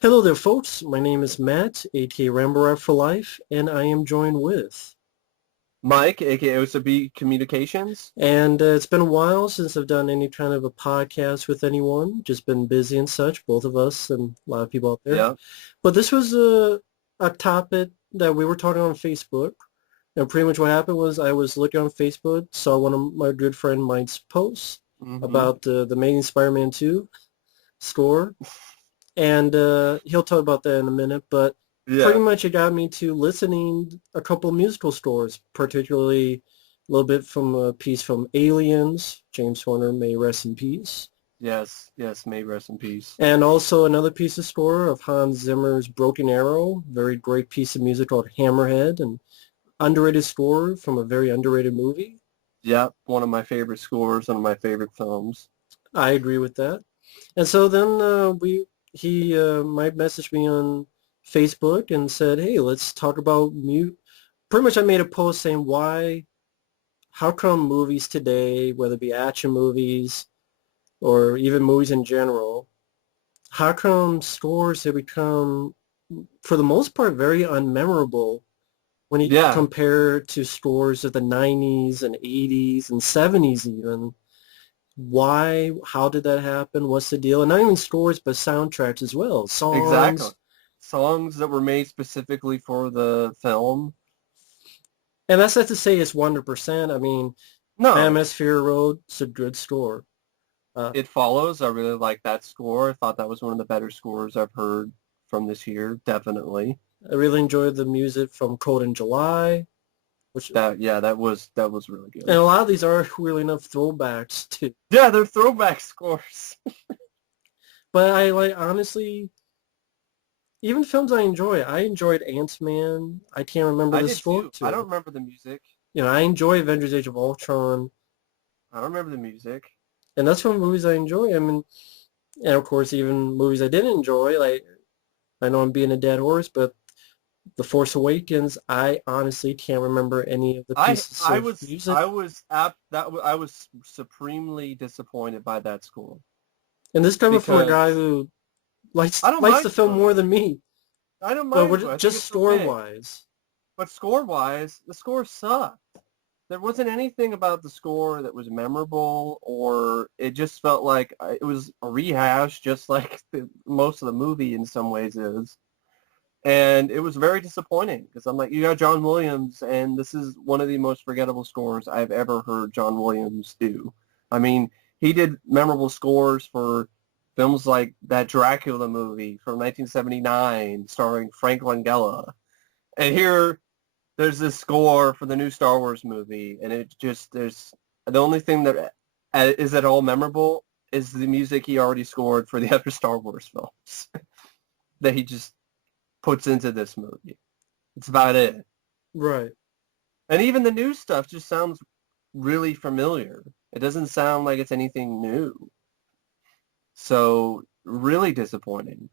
Hello there, folks. My name is Matt, aka Rambo for Life, and I am joined with. Mike, aka OSB Communications. And it's been a while since I've done any kind of a podcast with anyone. Just been busy and such, both of us and a lot of people out there. Yeah. But this was a topic that we were talking on Facebook. And pretty much what happened was I was looking on Facebook, saw one of my good friend Mike's posts Hmm. about the Amazing Spider-Man 2 store. And he'll talk about that in a minute, but pretty Yeah. much it got me to listening a couple of musical scores, particularly a little bit from a piece from Aliens, James Horner, may rest in peace, Yes. Yes. May rest in peace. and also another piece of score of Hans Zimmer's Broken Arrow, very great piece of music called Hammerhead, and underrated score from a very underrated movie. Yeah. One of my favorite scores, one of my favorite films. I agree with that. And so then he might message me on Facebook and said, "Hey, let's talk about Pretty much, I made a post saying how come movies today, whether it be action movies or even movies in general, how come scores have become, for the most part, very unmemorable when you Yeah. compare to scores of the 90s and 80s and 70s even? Why? How did that happen? What's the deal? And not even scores, but soundtracks as well. Exactly. Songs. Songs that were made specifically for the film. And that's not to say it's 100%. I mean, No. Atmosphere Road is a good score. It Follows. I really like that score. I thought that was one of the better scores I've heard from this year. Definitely. I really enjoyed the music from Conan July, which, That was really and good. a lot of these are really enough throwbacks too. Yeah, they're throwback scores. But I like, honestly, even films I enjoy. I enjoyed Ant-Man. I can't remember I the did score too. I to don't it. remember the music. I enjoy Avengers: Age of Ultron, I don't remember the music. and that's one of the movies I enjoy. I mean, and of course, even movies I didn't enjoy, like I know I'm being a dead horse, but The Force Awakens, I honestly can't remember any of the I pieces I of was music. I was apt that I was supremely disappointed by that score And this coming from a guy because who I don't likes the mind film more Conan. than me, I don't but mind Conan. I think just it's score okay. wise. But score wise, the score sucked. There wasn't anything about the score that was memorable, or it just felt like it was a rehash, just like most of the movie in some ways is. And it was very disappointing because I'm like, you got John Williams, and this is one of the most forgettable scores I've ever heard John Williams do. I mean, he did memorable scores for films like that Dracula movie from 1979 starring Frank Langella. And here, there's this score for the new Star Wars movie, and there's the only thing that is at all memorable is the music he already scored for the other Star Wars films that he just puts into this movie. It's about it. Right. And even the new stuff just sounds really familiar. It doesn't sound like it's anything new. So really disappointing.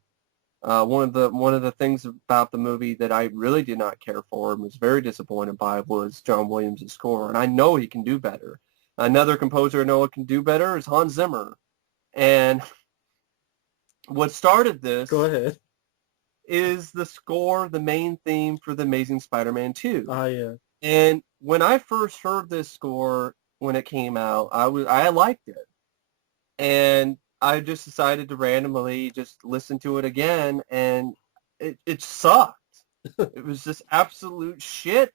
One of the things about the movie that I really did not care for and was very disappointed by was John Williams' score. And I know he can do better. Another composer I know can do better is Hans Zimmer. And what started Go this ahead. is the score, the main theme for The Amazing Spider-Man 2. Yeah. And when I first heard this score when it came out, I liked it. And I just decided to randomly just listen to it again, and it sucked. It was just absolute shit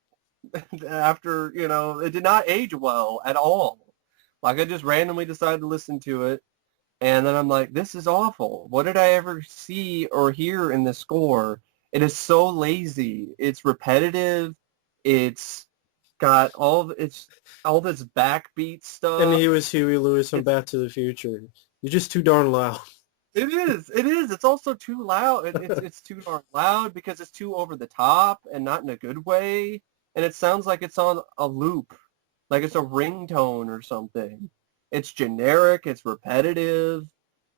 after, it did not age well at all. Like I just randomly decided to listen to it, and then I'm like, this is awful. What did I ever see or hear in the score? It is so lazy. It's repetitive. It's got all this backbeat And he stuff. was Huey Lewis from It's Back to the Future. You're just too darn loud. It is. It is. It's also too loud. It's too darn loud because it's too over the top and not in a good way. And it sounds like it's on a loop, like it's a ringtone or something. It's generic. It's repetitive,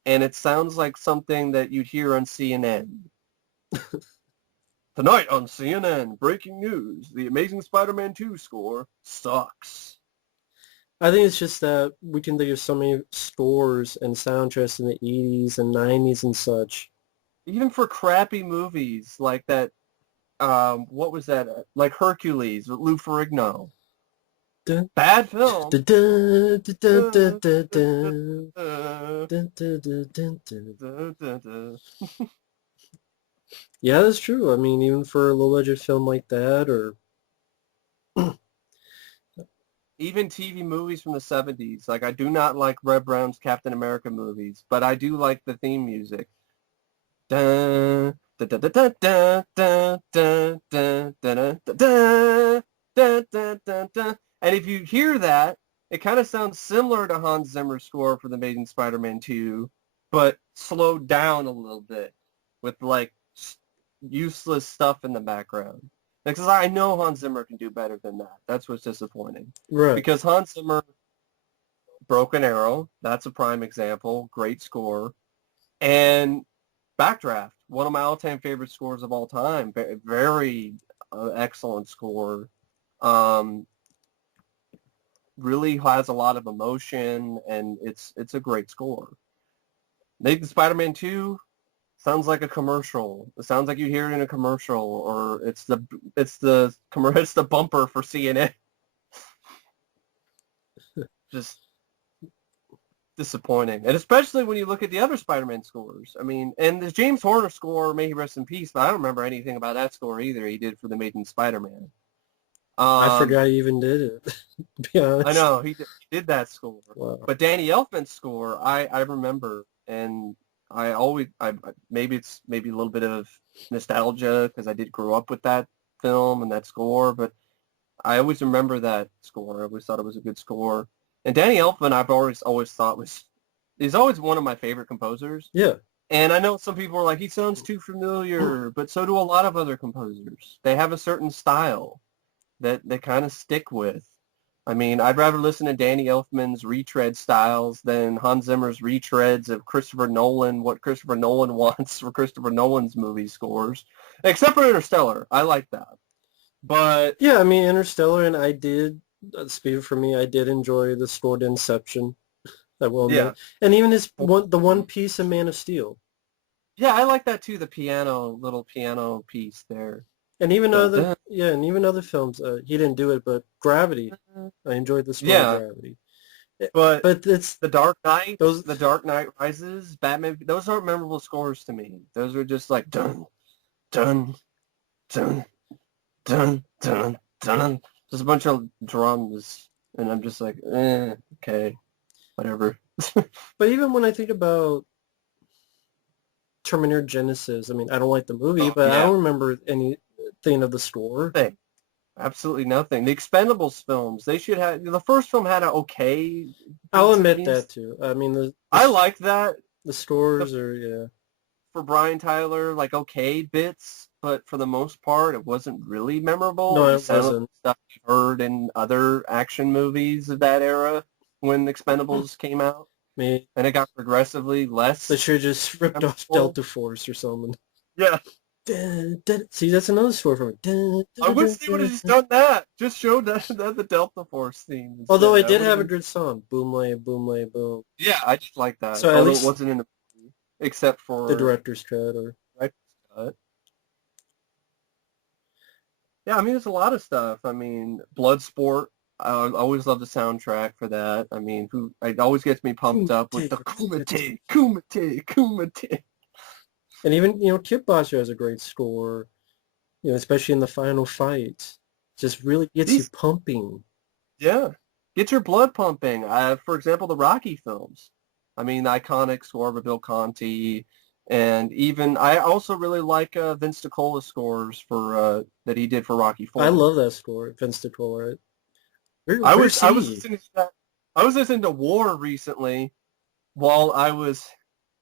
and it sounds like something that you'd hear on CNN. Tonight on CNN, breaking news: The Amazing Spider-Man 2 score sucks. I think it's just that we can think of so many scores and soundtracks in the 80s and 90s and such. even for crappy movies like that. What was that? Like Hercules with Lou Ferrigno. Dun, Bad film. dun, dun, dun, dun, dun, dun, dun. Dun, dun, dun, dun, dun. Yeah, that's true. I mean, even for a low-budget film like that, or Even TV movies from the 70s. Like, I do not like Red Brown's Captain America movies, but I do like the theme music. Dun, dun, dun, dun, dun, dun, dun, dun, dun, dun, dun, dun, dun, dun, dun. And if you hear that, it kind of sounds similar to Hans Zimmer's score for The Amazing Spider-Man 2, but slowed down a little bit with like useless stuff in the background. Because I know Hans Zimmer can do better than that. That's what's disappointing. right. Because Hans Zimmer, Broken Arrow, that's a prime example, great score. And Backdraft, one of my all-time favorite scores of all time. Very excellent score. Really has a lot of emotion, and it's a great score. Nathan Spider-Man 2 sounds like a commercial. It sounds like you hear it in a commercial, or it's the it's the bumper for CNN. Just disappointing, and especially when you look at the other Spider-Man scores. I mean, and the James Horner score, may he rest in peace, but I don't remember anything about that score either. He did for The Amazing Spider-Man. I forgot he even did it, to be honest. I know he did that score, Wow. but Danny Elfman's score, I remember, and maybe it's a little bit of nostalgia because I did grow up with that film and that score, but I always remember that score. I always thought it was a good score. And Danny Elfman, I've always thought he's always one of my favorite composers. Yeah. And I know some people are like, he sounds too familiar, but so do a lot of other composers. They have a certain style that they kind of stick with. I mean, I'd rather listen to Danny Elfman's retread styles than Hans Zimmer's retreads of Christopher Nolan, what Christopher Nolan wants for Christopher Nolan's movie scores. Except for Interstellar. I like that. But Yeah, I mean, Interstellar, and I did, speaking for me, I did enjoy the score to Inception. I will admit. yeah. And even the one piece in Man of Steel. Yeah, I like that too, the little piano piece there. And even Dun, dun. other films. He didn't do it, but Gravity. I enjoyed the score Yeah. of Gravity. But it's The Dark Knight, those. The Dark Knight Rises, Batman, those aren't memorable scores to me. Those are just like dun, dun, dun, dun, dun, dun. Just a bunch of drums, and I'm just like, okay, whatever. But even when I think about Terminator Genesis, I mean, I don't like the movie, but I don't remember anything of the score. Nothing. Absolutely nothing. The Expendables films, they should have, the first film had an okay. I'll admit that too. I mean, I like that. The scores are, yeah. For Brian Tyler, like okay bits, but for the most part, it wasn't really memorable. No, it sounded like wasn't. stuff you've heard in other action movies of that era when Expendables came out. Maybe And it got progressively less. they should have just ripped off Delta Force or something. Yeah. See, that's another score from it. I wish they would have just done that. Just showed that the Delta Force theme. Instead. Although I did have a good song, Boom Lay, Boom Lay, Boom. Yeah, I just like that. So at although least it wasn't in the movie, except for the director's cut or director's cut. Yeah, I mean, there's a lot of stuff. I mean, Bloodsport. I always love the soundtrack for that. I mean, it always gets me pumped up with the Kumite, Kumite, Kumite. And even, Kid Bosher has a great score, especially in the final fight. Just really gets you pumping. Yeah. Get your blood pumping. For example, the Rocky films. I mean, the iconic score by Bill Conti. And even, I also really like Vince DiCola's scores that he did for Rocky IV. I love that score, Vince DiCola. I was listening to that. I was listening to War recently while I was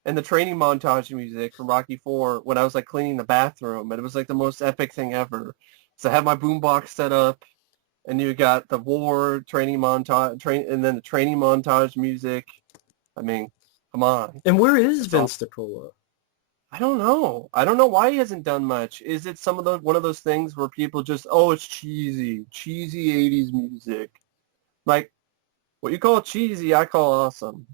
in the training montage music from Rocky IV when I was like cleaning the bathroom, and it was like the most epic thing ever. So I had my boombox set up, and you got the War training montage, and then the training montage music. I mean, come on. And where is Vince DiCola? I don't know. I don't know why he hasn't done much. Is it one of those things where people just, it's cheesy 80s music. Like, what you call cheesy, I call awesome.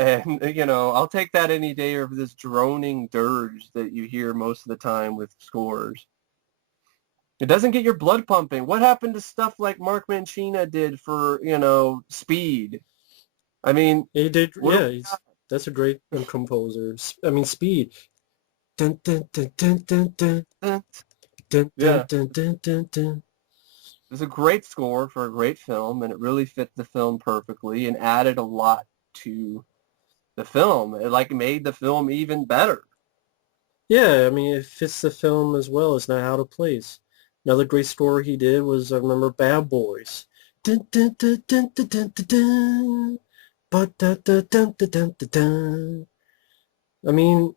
And, I'll take that any day over this droning dirge that you hear most of the time with scores. It doesn't get your blood pumping. What happened to stuff like Mark Mancina did for, Speed? I mean, He did, what do yeah, that's a great composer. I mean, Speed. Dun, dun, dun, dun, dun, dun, we... dun, dun, Yeah. dun, dun, dun, dun. It was a great score for a great film, and it really fit the film perfectly and added a lot to the film. It like made the film even better. Yeah, I mean, it fits the film as well. It's not out of place. Another great score he did was, I remember, Bad Boys. Dun, dun, dun, dun, dun, dun, dun, dun. Ba, dun, dun, dun, dun, dun, dun, dun. I mean,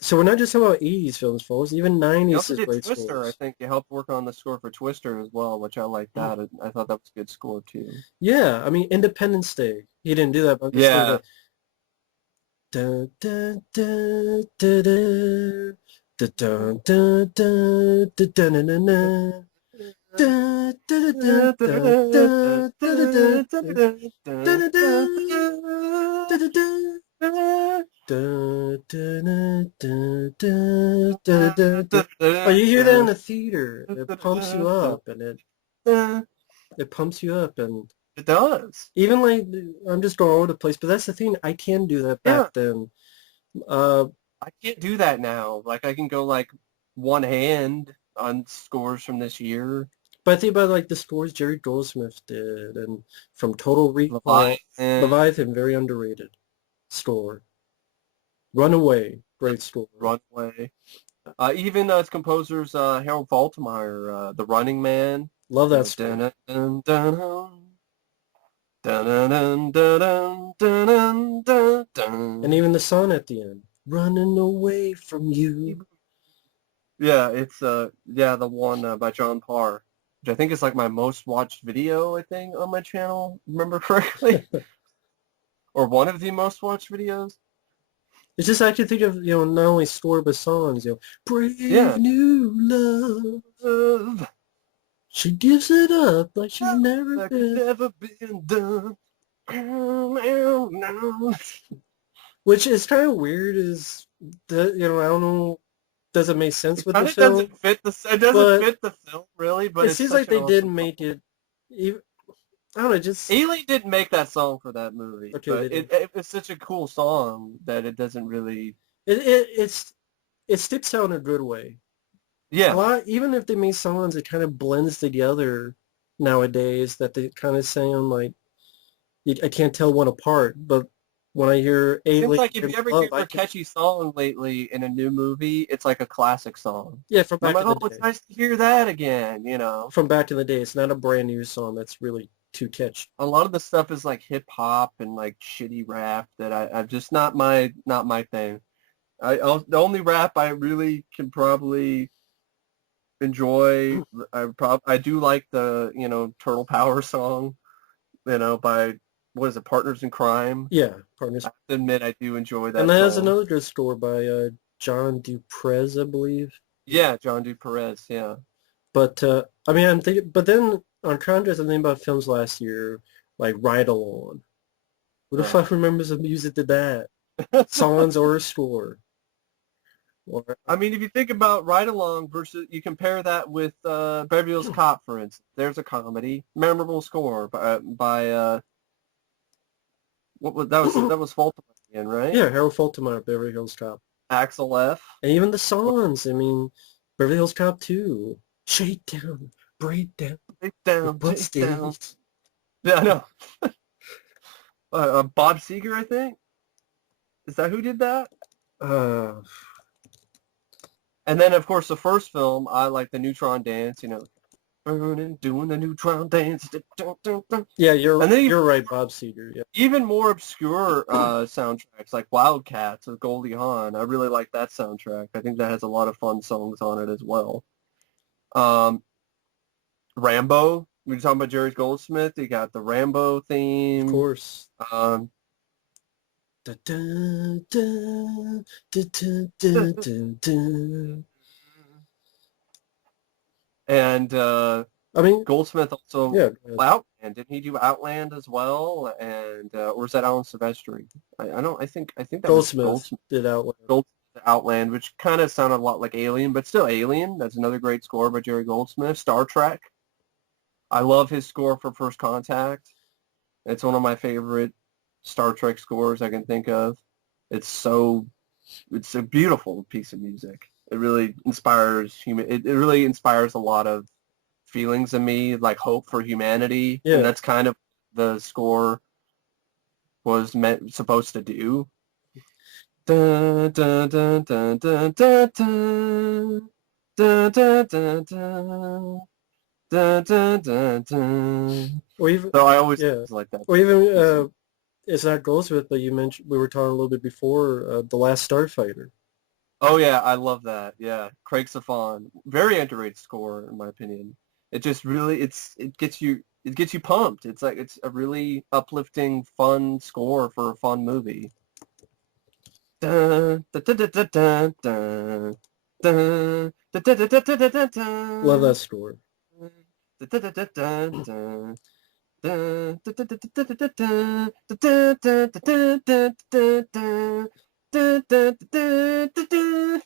so we're not just talking about 80s films, folks. Even He 90s also has did great Twister. I scores. think he helped work on the score for Twister as well, which I like that. I thought that was a good score too. Yeah, I mean, Independence Day. He didn't do that, but I'm just thinking Yeah. like dun dun dun dun dun dun dun dun dun dun dun dun dun. Dun, dun, dun, dun, dun, dun, dun, dun, dun, dun, dun, dun, dun, dun. Dun, dun, dun, dun, dun, dun, dun, dun. Oh, you hear that in the theater. It pumps you up, and it pumps you up, and It does. even like I'm just going all over the place, but that's the thing. I can do that back Yeah. then. Uh, I can't do that now. Like I can go like one hand on scores from this year. but I think about like the scores Jerry Goldsmith did, and from Total Recall, Leviathan, Leviathan, very underrated score. Runaway, great score. Runway. Even its composers, Harold Faltermeyer, The Running Man. Love that score. Dun, dun, dun, dun, dun, dun, dun, dun, dun, And dun. even the song at the end, running away from you. Yeah, it's the one by John Parr, which I think is like my most watched video, I think, on my channel, remember correctly? Or one of the most watched videos. It's just I can think of, not only score but songs, Brave Yeah. New Love. Love She gives it up like she's never like it's been. never been done. Which is kind of weird is that, I don't know, does it make sense It with the kind of film? doesn't fit it doesn't But fit the film really, but it it's seems such like an they did awesome make song. it, I don't know, just, Ely didn't make that song for that movie, okay, they but did. it's such a cool song that it doesn't really. It sticks out in a good way. A Yeah, lot, even if they make songs, it kind of blends together nowadays that they kind of sound like I can't tell one apart. But when I hear seems Alien like if you and ever hear Love, I a can, catchy song lately in a new movie, it's like a classic song. yeah, from And I'm back like, in the oh, it's day. nice to hear that again. From back in the day, it's not a brand new song that's really too catchy. A lot of the stuff is like hip hop and like shitty rap that I'm just not my thing. The only rap I really can probably enjoy. I do like the Turtle Power song. By what is it, Partners in Crime. Yeah, partners. I have to admit I do enjoy And that there's song. another good score by John Duprez, I believe. Yeah, John D. Perez. Yeah. But I mean, I'm thinking. But then on contrast, I'm thinking about films last year like Ride Along. Who the Yeah. fuck remembers the music to that? Songs or a score? Or, I mean, if you think about Ride Along versus, you compare that with Beverly Hills Cop, for instance. There's a comedy, memorable score by what was that was Faltermeyer again, right? yeah, Harold Faltermeyer, Beverly Hills Cop. Axel F. And even the songs, I mean, Beverly Hills Cop 2, Shake Down, Break Down, Take your down, butt take down. stays. Yeah, I know. Bob Seger, I think. Is that who did that? Uh, And then, of course, the first film, I like the Neutron Dance, burning, doing the Neutron Dance. yeah, And then you're right, Bob Seger. Yeah, even more obscure soundtracks like Wildcats with Goldie Hawn. I really like that soundtrack. I think that has a lot of fun songs on it as well. Rambo. We were talking about Jerry Goldsmith. You got the Rambo of theme. course. Um, Da, da, da, da, da, da, da, da. and I mean, Goldsmith also yeah, Outland. Didn't he do Outland as well? And or is that Alan Silvestri? I don't. I think that was Goldsmith Goldsmith. did Outland. Goldsmith Outland, which kind of sounded a lot like Alien, but still Alien. That's another great score by Jerry Goldsmith. Star Trek. I love his score for First Contact. It's one of my favorite Star Trek scores I can think of. It's a beautiful piece of music. It really inspires it really inspires a lot of feelings in me, like hope for humanity, and Yeah. that's kind of the score was supposed to do. Dun, dun, dun, dun, dun, dun, dun. Dun, dun, dun, dun. Dun, dun, dun, dun. Or even, So I always yeah. like that Or even, piece of it's not Goldsmith, but you mentioned, we were talking a little bit before, The Last Starfighter. Oh yeah, I love that. Yeah, Craig Safan, very underrated score in my opinion. It just really it gets you pumped. It's like it's a really uplifting, fun score for a fun movie. Dun, dun, dun, dun, dun, dun, dun, dun, dun, dun, dun, dun, dun, dun, Love that dun. score. Dun, dun, dun, dun, dun, dun. Dun, dun, dun, dun, dun, dun, dun, dun, dun, dun, dun, dun, dun, dun, dun, dun, dun, dun.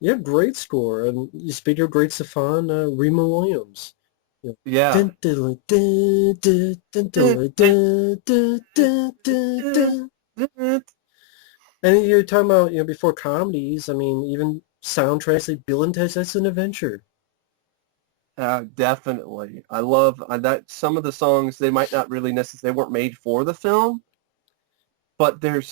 Yeah, great score. And you speak of great Stefan, Remo Williams. You know, Yeah. dun, dun, dun, dun, dun, dun, dun, dun, dun, dun, dun. And you're talking about, before comedies, I mean, even soundtracks like Bill and Ted's Excellent Adventure. Definitely. I love that some of the songs they might not really necessarily they weren't made for the film, but they're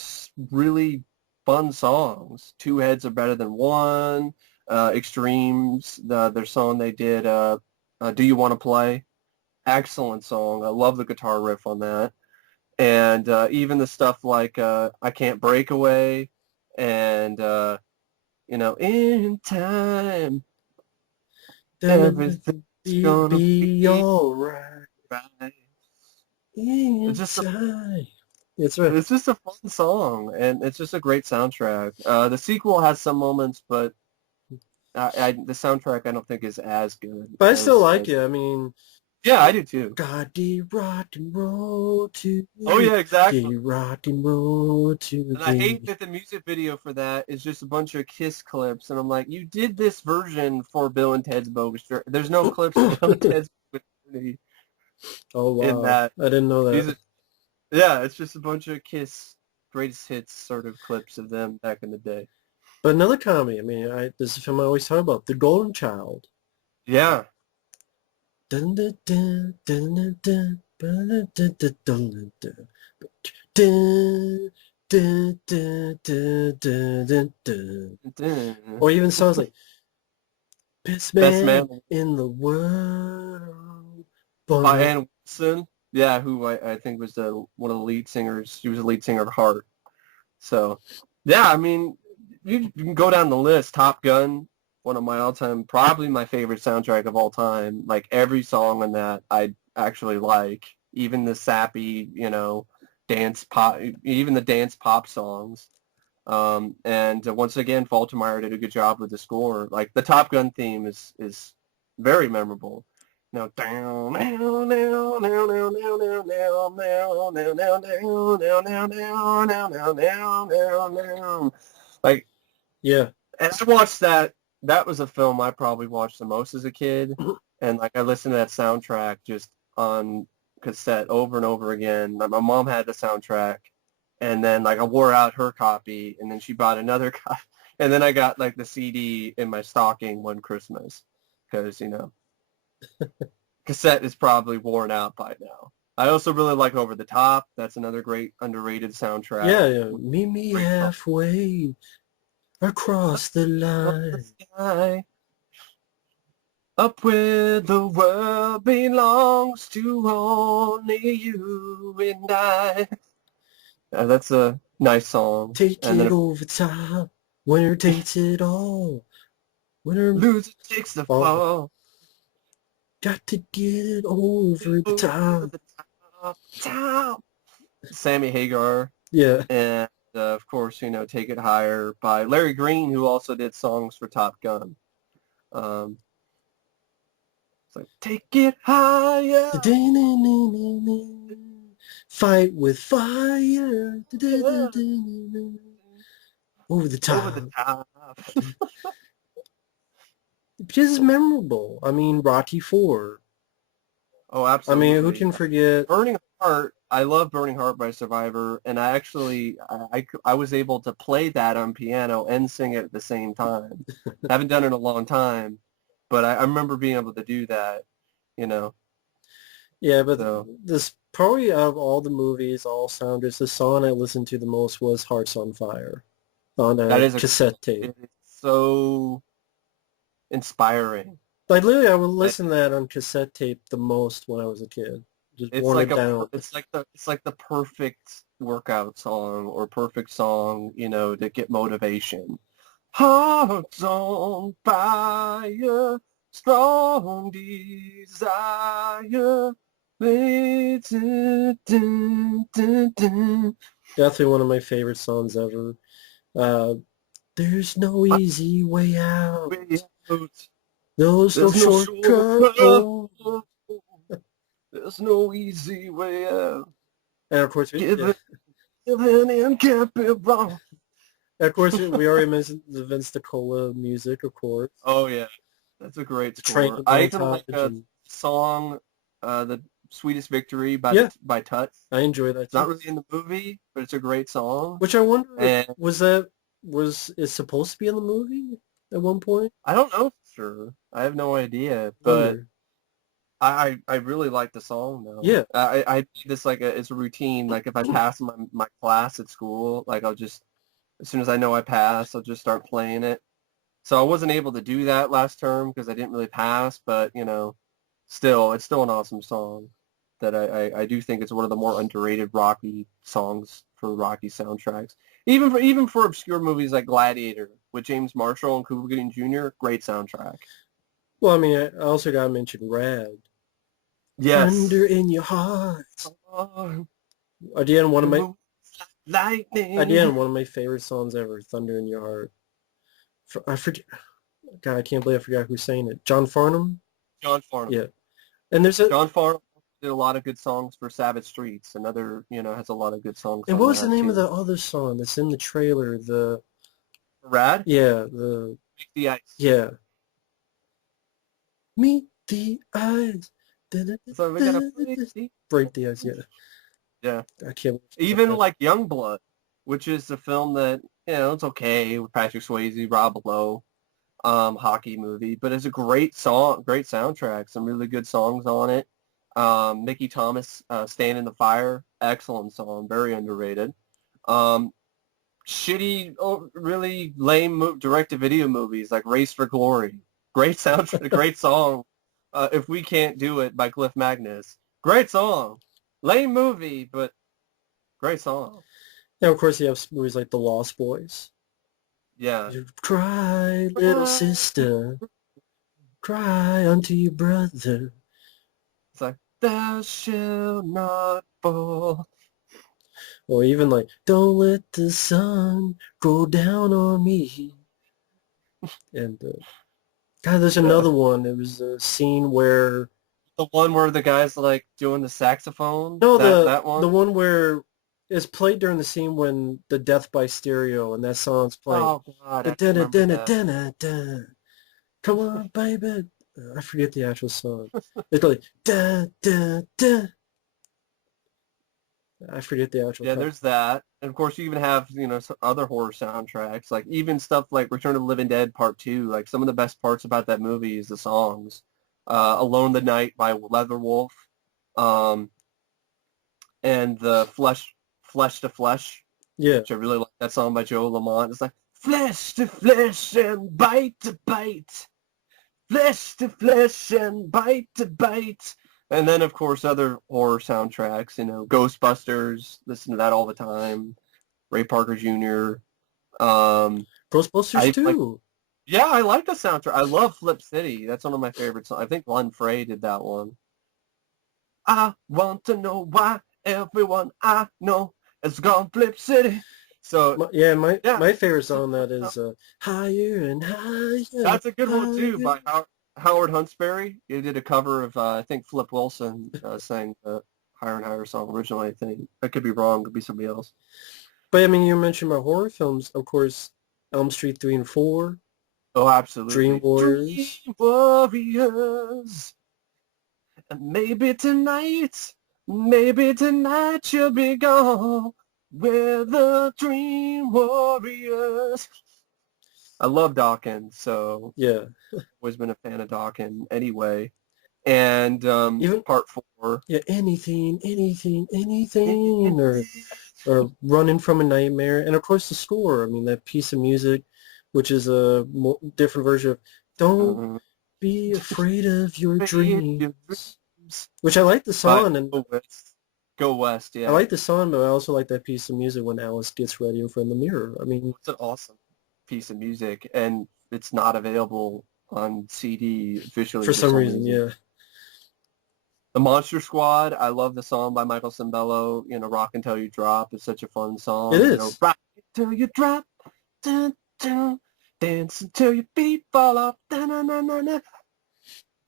really fun songs. Two Heads Are Better Than One, Extremes, their song they did, Do You Want to Play? Excellent song. I love the guitar riff on that. And even the stuff like I Can't Break Away and, In Time, Then everything's gonna be be all right right. It's just a inside. That's right. It's just a fun song, and it's just a great soundtrack. The sequel has some moments, but the soundtrack I don't think is as good But I still like as. it. I mean, Yeah, I do too. God, de rock and roll to Oh me, yeah, exactly. de rock and roll to And I hate me. that the music video for that is just a bunch of Kiss clips, and I'm like, you did this version for Bill and Ted's Bogus Journey. There's no clips of Bill and Ted's Bogus Journey Oh in wow, that. I didn't know that. Music. Yeah, it's just a bunch of Kiss greatest hits sort of clips of them back in the day. But another comedy. I mean, this is a film I always talk about, The Golden Child. Yeah. Dun, dun, dun, dun, dun, dun, dun, dun, dun, dun, dun, dun, dun, dun, dun, dun, dun, dun. Or even songs like Best Best Man Man in the World. by Boing. Ann Wilson. Yeah, who I think was one of the lead singers. She was the lead singer of Heart. So, yeah, I mean, you can go down the list. Top Gun, one of my all-time, probably my favorite soundtrack of all time. Like every song on that, I actually like. Even the sappy, dance pop, even the dance pop songs. And once again, Faltermeyer did a good job with the score. Like the Top Gun theme is very memorable. Now down now now now now now now now now now now now now now now now now. Like, Yeah. as I watched that, that was a film I probably watched the most as a kid, and like I listened to that soundtrack just on cassette over and over again. Like my mom had the soundtrack, and then like I wore out her copy, and then she bought another copy, and then I got like the CD in my stocking one Christmas, because cassette is probably worn out by now. I also really like Over the Top. That's another great underrated soundtrack. Yeah, yeah. Meet me Great song. halfway across the Up the line. sky, up where the world belongs to only you and I. That's a nice song. Take And it then over top. Winner takes it all. Winner loser takes the fall. fall. Got to get it over the top. Top. Sammy Hagar. Yeah. And of course, Take It Higher by Larry Green, who also did songs for Top Gun. So like, take it higher. Fight with fire. Over the top. Over the top. This is memorable. I mean, Rocky 4. Oh, I mean, who absolutely. can forget? Burning Heart. I love Burning Heart by Survivor, and I actually I was able to play that on piano and sing it at the same time. I haven't done it in a long time, but I remember being able to do that. You know. Yeah, but So this probably of all the movies, all sounders, the song I listened to the most was Hearts on Fire on that a is cassette tape. it is so inspiring. Like literally, I would listen to that on cassette tape the most when I was a kid. Just It's worn like it down. it's like the perfect workout song or perfect song, you know, to get motivation. Hearts on fire, strong desire. Definitely one of my favorite songs ever. Uh, There's no easy way out. There's no There's no shortcut shortcut. home. There's no easy way out. And of course, Giving and can't be wrong. of course, we already mentioned the Vince DiCola music, of course. Oh yeah, that's a great The score. train I even montage like a and song, "The Sweetest Victory" yeah, by Tut. I enjoy that It's not too. really in the movie, but it's a great song. Which I wonder, And was it supposed to be in the movie at one point? I don't know for sure. I have no idea, I but wonder. I really like the song though. Yeah. I do this like it's a routine. Like if I pass my class at school, like I'll just as soon as I know I passed, I'll just start playing it. So I wasn't able to do that last term because I didn't really pass, but you know, still it's still an awesome song that I do think it's one of the more underrated Rocky songs for Rocky soundtracks. Even for obscure movies like Gladiator with James Marshall and Cuba Gooding Jr., great soundtrack. Well, I mean, I also gotta mention Rad. Yes. Thunder in your heart. Oh, Again, one of my lightning. favorite songs ever. Thunder in your heart. I forget. God, I can't believe I forgot who sang it. John Farnham. John Farnham. Yeah. And there's a. John Farnham did a lot of good songs for Savage Streets. Another, you know, has a lot of good songs And on what was the that name too. of the other song that's in the trailer? Rad? Yeah, the Break the Ice. yeah. Meet the eyes. So we gotta Break the ice. Yeah. Yeah. I can't. Even like Youngblood, which is a film that, you know, it's okay with Patrick Swayze, Rob Lowe, hockey movie, but it's a great song, great soundtrack, some really good songs on it. Mickey Thomas, Stand in the Fire, excellent song, very underrated. Shitty, really lame direct-to-video movies like Race for Glory, great soundtrack, great song. If We Can't Do It by Cliff Magnus, great song. Lame movie, but great song. Now, of course, you have movies like The Lost Boys. Yeah. Cry, little sister, cry unto your brother. It's like, thou shalt not fall. Or even like, don't let the sun go down on me. And God, there's another one. There was a scene where The one where the guy's like doing the saxophone? no, That one? the one where it's played during the scene when the Death by Stereo and that song's playing. Oh God, I remember that. Come on, baby. I forget the actual song. It's like da da da. I forget the actual. Yeah, title. there's that. And of course, you even have, you know, some other horror soundtracks, like even stuff like Return of the Living Dead Part 2. Like some of the best parts about that movie is the songs. Alone the Night by Leatherwolf, and the Flesh to Flesh, Yeah. which I really like that song by Joe Lamont. It's like, flesh to flesh and bite to bite. Flesh to flesh and bite to bite. And then, of course, other horror soundtracks, you know, Ghostbusters, listen to that all the time. Ray Parker Jr. Ghostbusters 2. Yeah, I like the soundtrack. I love Flip City. That's one of my favorite songs. I think Glenn Frey did that one. I want to know why everyone I know has gone Flip City. So My favorite song on that is Higher and Higher. That's a good one too by Howard Huntsberry. He did a cover of I think Flip Wilson sang the Higher and Higher song originally. I think I could be wrong. Could be somebody else. But I mean, you mentioned about horror films, of course. Elm Street 3 and 4, Oh, Dream absolutely. Dream Warriors. Warriors. And maybe tonight you'll be gone. We're the Dream Warriors. I love Dawkins, so Yeah. always been a fan of Dawkins anyway. And Even part 4. yeah, anything, or Running from a Nightmare, and of course the score. I mean, that piece of music, which is a more different version of "Don't Uh, Be Afraid of Your Radio Dreams," which I like the by song, and Go West. Go West, I yeah. like the song, but I also like that piece of music when Alice gets ready in front of the mirror. I mean, It's an awesome piece of music, and it's not available on CD officially for some reason, yeah, The Monster Squad, I love the song by Michael Cimbello. Rock Until You Drop is such a fun it song. is. Rock until you drop, dun, dun, dance until your feet fall off, dun, dun, dun, dun, dun.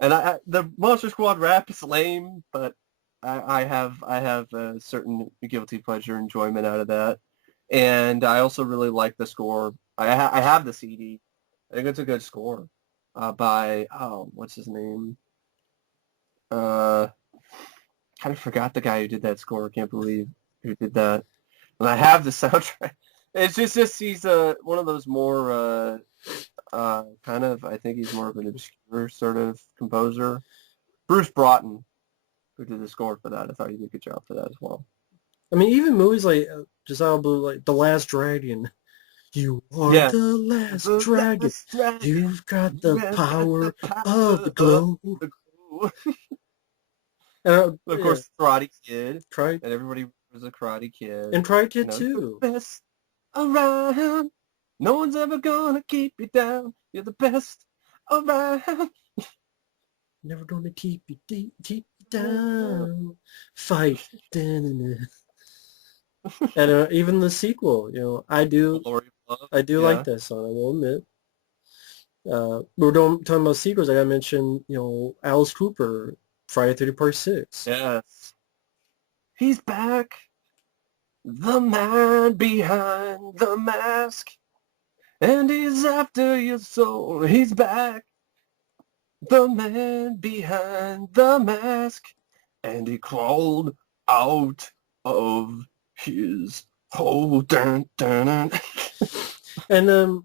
And the Monster Squad rap is lame, but I have a certain guilty pleasure enjoyment out of that. And I also really like the score. I have the CD. I think it's a good score by, what's his name? Kind of forgot the guy who did that score. I can't believe who did that. And I have the soundtrack. It's just he's one of those more kind of, I think he's more of an obscure sort of composer. Bruce Broughton, who did the score for that. I thought he did a good job for that as well. I mean, even movies like Josiah Blue, like The Last Dragon. You are Yeah. the last The dragon. last dragon. You've got the power power of the glow. the glow. Of Of course, Karate Kid. Try And everybody was a Karate Kid. and Karate Kid You're too. the best around. No one's ever gonna keep you down. You're the best around. Never gonna keep you down. Fight. And even the sequel, I do Glory of Love. like that song. I will admit. We're talking about sequels. I gotta mention, Alice Cooper, Friday 30 Part 6. Yes. He's back. The man behind the mask. And he's after your soul. He's back. The man behind the mask. And he crawled out of his hole. Dun, dun, dun. And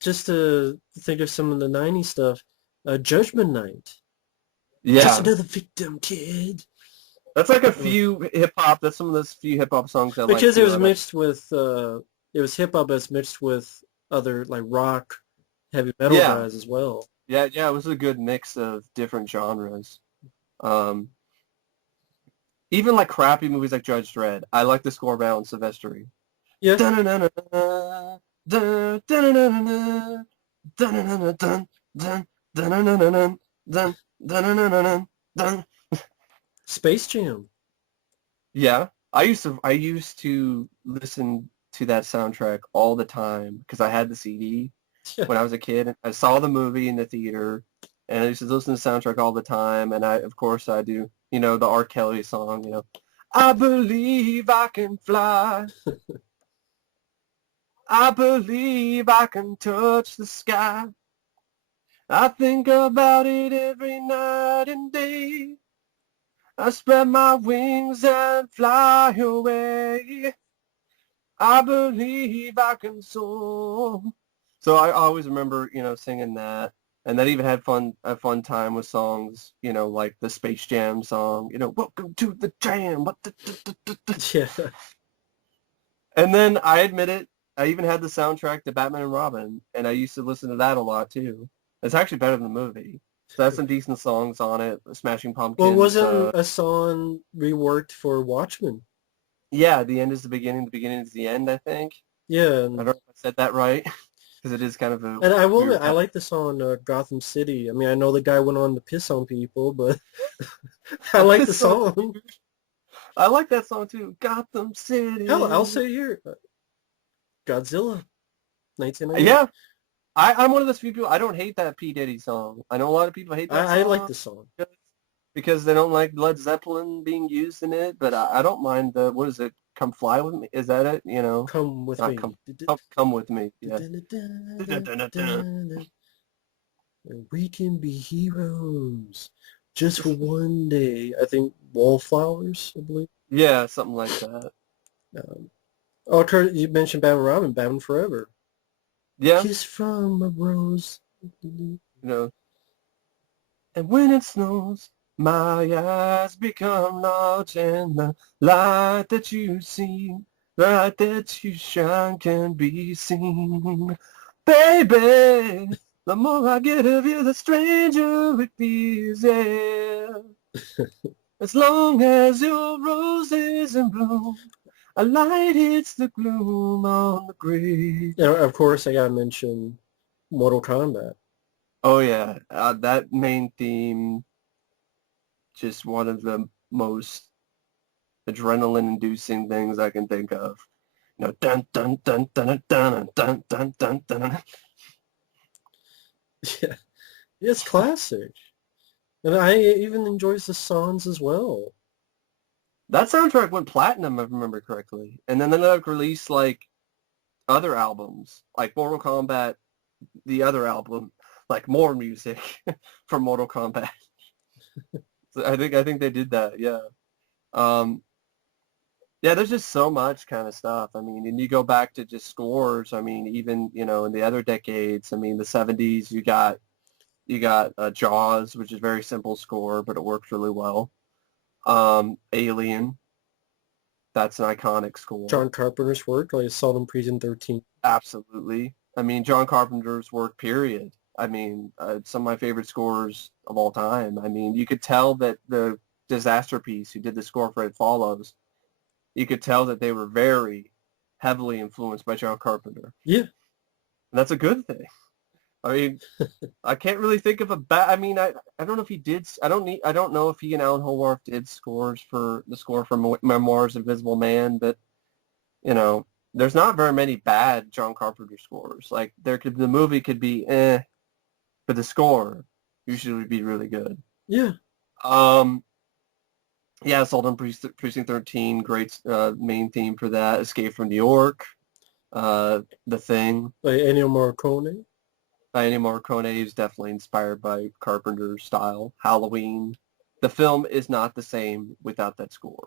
just to think of some of the 90s stuff, Judgment Night. Yeah. Just another victim, kid. That's like a few hip-hop. That's some of those few hip-hop songs I like. Because it was mixed with, it was hip-hop that's mixed with other, like, rock, heavy metal guys as well. Yeah, it was a good mix of different genres. Even like crappy movies like Judge Dredd, I like the score by Sylvester. Yeah. Space Jam. Yeah, I used to listen to that soundtrack all the time because I had the CD when I was a kid. I saw the movie in the theater, and I used to listen to the soundtrack all the time. And of course, I do, the R. Kelly song, I believe I can fly. I believe I can touch the sky. I think about it every night and day. I spread my wings and fly away. I believe I can soar. So I always remember, singing that. And that even had a fun time with songs, like the Space Jam song, welcome to the jam. Yeah. And then I admit it, I even had the soundtrack to Batman and Robin, and I used to listen to that a lot too. It's actually better than the movie. So that's some decent songs on it. Smashing Pumpkins. Well, wasn't a song reworked for Watchmen? Yeah, the end is the beginning is the end, I think. Yeah. I don't know if I said that right, because it is kind of a... And I will admit, I like the song Gotham City. I mean, I know the guy went on to piss on people, but I like the song. I like that song too. Gotham City. Hell, I'll say here, Godzilla, 1990. Yeah. I'm one of those few people. I don't hate that P Diddy song. I know a lot of people hate that I like song the song. because they don't like Led Zeppelin being used in it. But I don't mind the what is it? Come fly with me. Is that it? You know, Come with not me. come with me. Yeah. And we can be heroes just for one day. I think Wallflowers, I believe. Yeah, something like that. Um, oh, Kurt, you mentioned Batman Robin, Batman Forever. Yeah, Kiss from a rose. you know. And when it snows, my eyes become large, and the light that you see, light that you shine can be seen. Baby, the more I get of you, the stranger it feels, yeah. As long as your rose is in bloom, a light hits the gloom on the grave. And of course, I gotta mention Mortal Kombat. Oh yeah, that main theme, just one of the most adrenaline-inducing things I can think of. You know, dun dun dun dun dun dun dun dun dun. Yeah, it's classic. And I even enjoys the songs as well. That soundtrack went platinum, if I remember correctly. And then they like released like other albums, like Mortal Kombat, the other album, like more music from Mortal Kombat. So I think they did that, yeah. Um, yeah, there's just so much kind of stuff. I mean, and you go back to just scores. I mean, even in the other decades. I mean, the '70s, you got Jaws, which is a very simple score, but it works really well. Alien, that's an iconic score. John Carpenter's work, like I saw him Prison 13. Absolutely. I mean, John Carpenter's work, period. I mean, some of my favorite scores of all time. I mean, you could tell that the Disaster Piece, who did the score for It Follows, you could tell that they were very heavily influenced by John Carpenter. Yeah. And that's a good thing. I mean, I can't really think of a bad. I mean, I don't know if he did. I don't know if he and Alan Howarth did scores for the score for Memoirs of Invisible Man, but you know, there's not very many bad John Carpenter scores. Like the movie could be but the score usually would be really good. Yeah. Um, yeah, Assault Precinct 13, great main theme for that. Escape from New York, The Thing. Like Ennio Morricone. Ennio Morricone is definitely inspired by Carpenter's style. Halloween. The film is not the same without that score.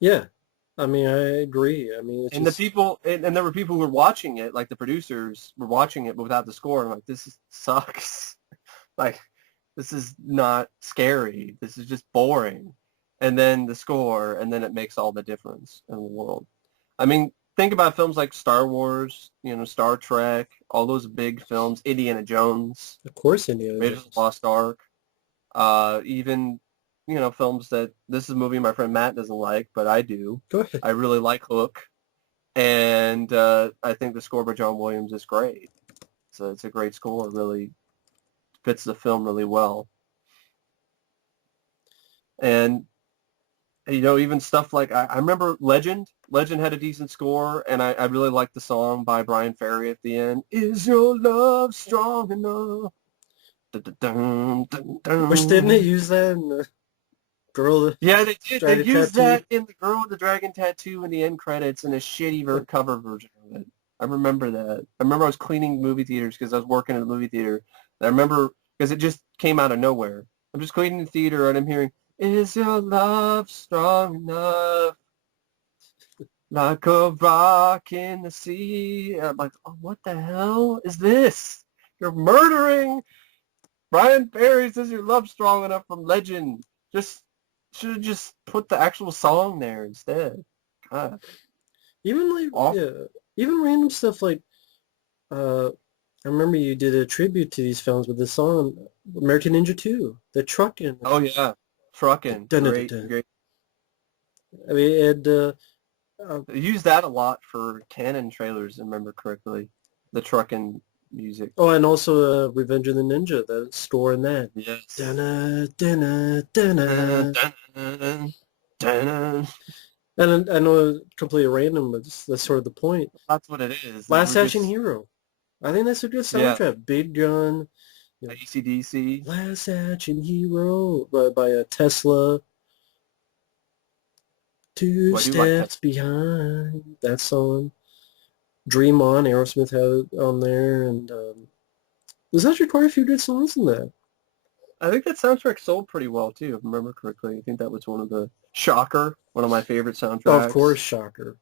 Yeah. I mean, I agree. I mean, it's And just... and there were people who were watching it, like the producers were watching it, but without the score. And I'm like, sucks. Like, this is not scary. This is just boring. And then the score, and then it makes all the difference in the world. I mean, think about films like Star Wars, Star Trek, all those big films, Indiana Jones, Of course, Indiana Raiders of Jones. the Lost Ark, even, films that this is a movie my friend Matt doesn't like, but I do. Go ahead. I really like Hook, and I think the score by John Williams is great. So it's a great score, really fits the film really well. And even stuff like I remember Legend. Legend had a decent score, and I really liked the song by Brian Ferry at the end. Is your love strong enough? Dun, dun, dun, Which didn't they dun. use that in the Girl Yeah, they did. They Dragon used Tattoo? that in The Girl with the Dragon Tattoo in the end credits in a shitty cover version of it. I remember that. I remember I was cleaning movie theaters because I was working in a movie theater. And I remember because it just came out of nowhere. I'm just cleaning the theater and I'm hearing, "Is your love strong enough? Like a rock in the sea." And I'm like, oh, what the hell is this? You're murdering Brian Ferry. Says your love strong enough from Legend. Just should have just put the actual song there instead. God, Even like, awful. yeah, even random stuff like, I remember you did a tribute to these films with the song American Ninja 2, the truck in Oh yeah, trucking, dun, dun, dun, great, dun. great. I mean, They use that a lot for Canon trailers, if I remember correctly. The trucking music. oh, and also Revenge of the Ninja, the score in that. Yes. Dun, dun, dun, dun. Dun, dun, dun, dun. And I know it's completely random, but that's sort of the point. That's what it is. Last We're Action just Hero. I think that's a good yeah, soundtrack. Big Gun, you know, AC/DC. Last Action Hero by Tesla. Two Well, I do like that. steps behind that song. Dream On, Aerosmith had it on there, and there's actually quite a few good songs in that. I think that soundtrack sold pretty well too, if I remember correctly. I think that was one of the Shocker, one of my favorite Oh, of course, soundtracks. Shocker.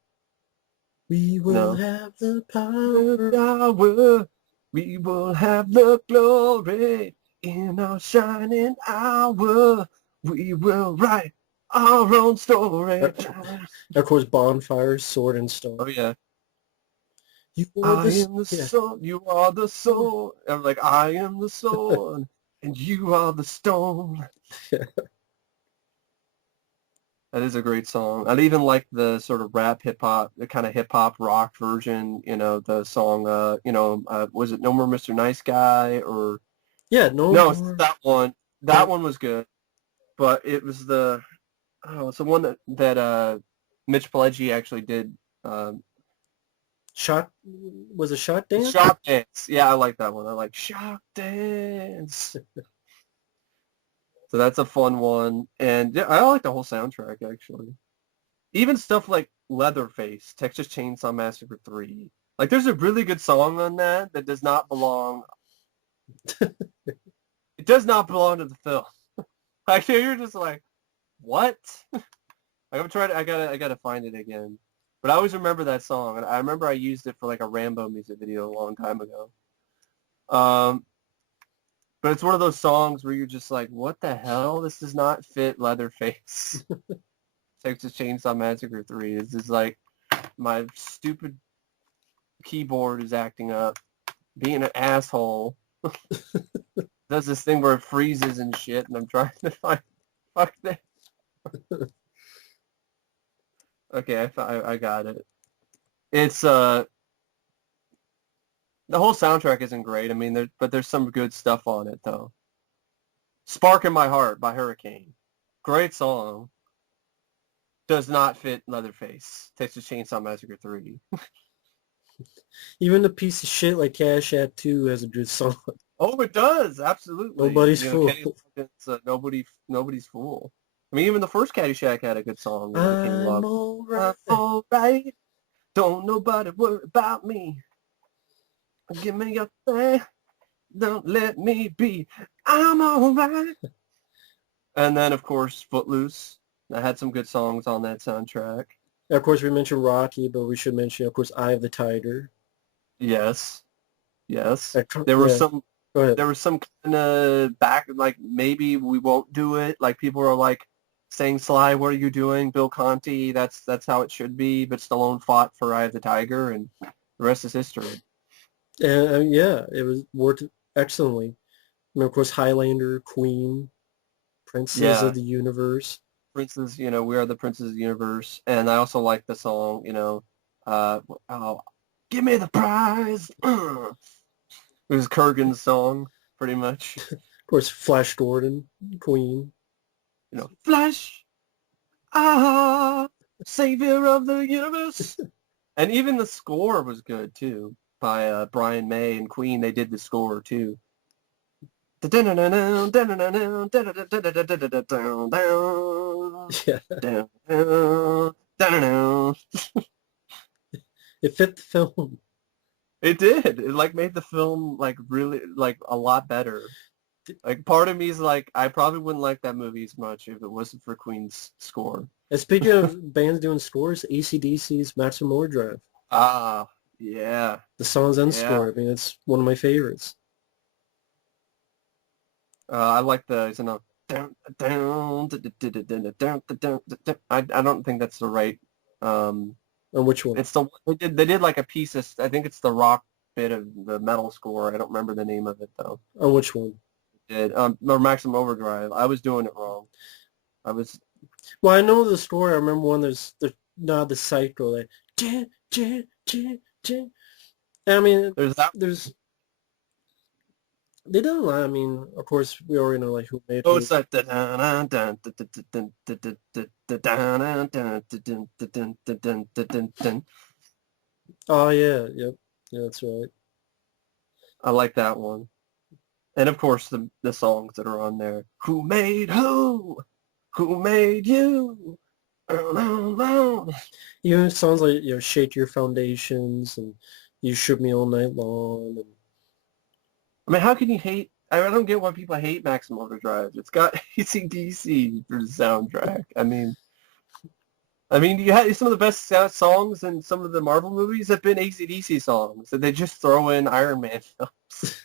We You will know, have the the power. power, we will have the glory in our shining hour. We will write our own story. Of course, Bonfire, Sword and Oh Stone. yeah. You are I the am the yeah. sun, you are the soul. I'm like, I am the sword, and you are the stone. That is a great song. I even like the sort of rap hip hop, the kind of hip hop rock version, the song, was it No More Mr. Nice Guy or Yeah, no no, it's more. that one. That one was good, but it was it's the one that Mitch Pileggi actually did. Shot was a shot dance? Shock Dance. Yeah, I like that one. I like Shock Dance. So that's a fun one. And yeah, I like the whole soundtrack actually. Even stuff like Leatherface, Texas Chainsaw Massacre 3. Like there's a really good song on that does not belong. It does not belong to the film. Like you're just like, what? I'm trying to, I gotta find it again. But I always remember that song, and I remember I used it for like a Rambo music video a long time ago. Um, but it's one of those songs where you're just like, what the hell? This does not fit Leatherface. Texas Chainsaw Massacre 3. This is like my stupid keyboard is acting up, being an asshole. Does this thing where it freezes and shit, and I'm trying to find fuck that. Okay, I got it. It's the whole soundtrack isn't great. I mean, but there's some good stuff on it though. "Spark in My Heart" by Hurricane, great song. Does not fit Leatherface. Texas Chainsaw Massacre 3. Even a piece of shit like Cash App 2 has a good song. Oh, it does absolutely. Nobody's fool. Kenny Loggins, nobody's fool. I mean, even the first Caddyshack had a good song with Kenny I'm Loggins. alright. I'm alright. Don't nobody worry about me. Give me your thing. Don't let me be. I'm alright. And then, of course, Footloose. I had some good songs on that soundtrack. Of course, we mentioned Rocky, but we should mention, of course, Eye of the Tiger. Yes. Yes. There were Yeah, some go ahead. there was some kind of back, like maybe we won't do it. Like people are like saying, Sly, what are you doing? Bill Conti, that's how it should be. But Stallone fought for Eye of the Tiger, and the rest is history. And yeah, it worked excellently. And of course, Highlander, Queen, Princes of Yeah, the Universe. Princes, we are the princes of the universe. And I also like the song, oh, give me the prize. It was Kurgan's song, pretty much. Of course, Flash Gordon, Queen. Flash, savior of the universe. And even the score was good too, by Brian May and Queen. They did the score too. Yeah, it fit the film. It did. It like made the film like really like a lot better. Like part of me is like I probably wouldn't like that movie as much if it wasn't for Queen's score. And speaking of bands doing scores, AC/DC's Maximum Overdrive. Ah, yeah, The Sans End yeah. score. I mean, it's one of my favorites. I like the I don't think that's the right. On which one? It's they did like a piece of, I think it's the rock bit of the metal score. I don't remember the name of it though. On which one? Or Maximum Overdrive. I was doing it wrong. I was. Well, I know the score. I remember when there's not the cycle like jin, jin, jin, jin. I mean, There's that. there's They done a lot. I mean, of course, we already know like who made Oh, who. it's like Oh yeah, yep, yeah, that's right. I like that one. And of course the songs that are on there. Who made who? Who made you? Even songs like "Shake Your Foundations" and "You Shook Me All Night Long." And I mean, how can you hate? I don't get why people hate Maximum Overdrive. It's got AC/DC for the soundtrack. I mean, you had some of the best songs in some of the Marvel movies have been AC/DC songs, and they just throw in Iron Man films.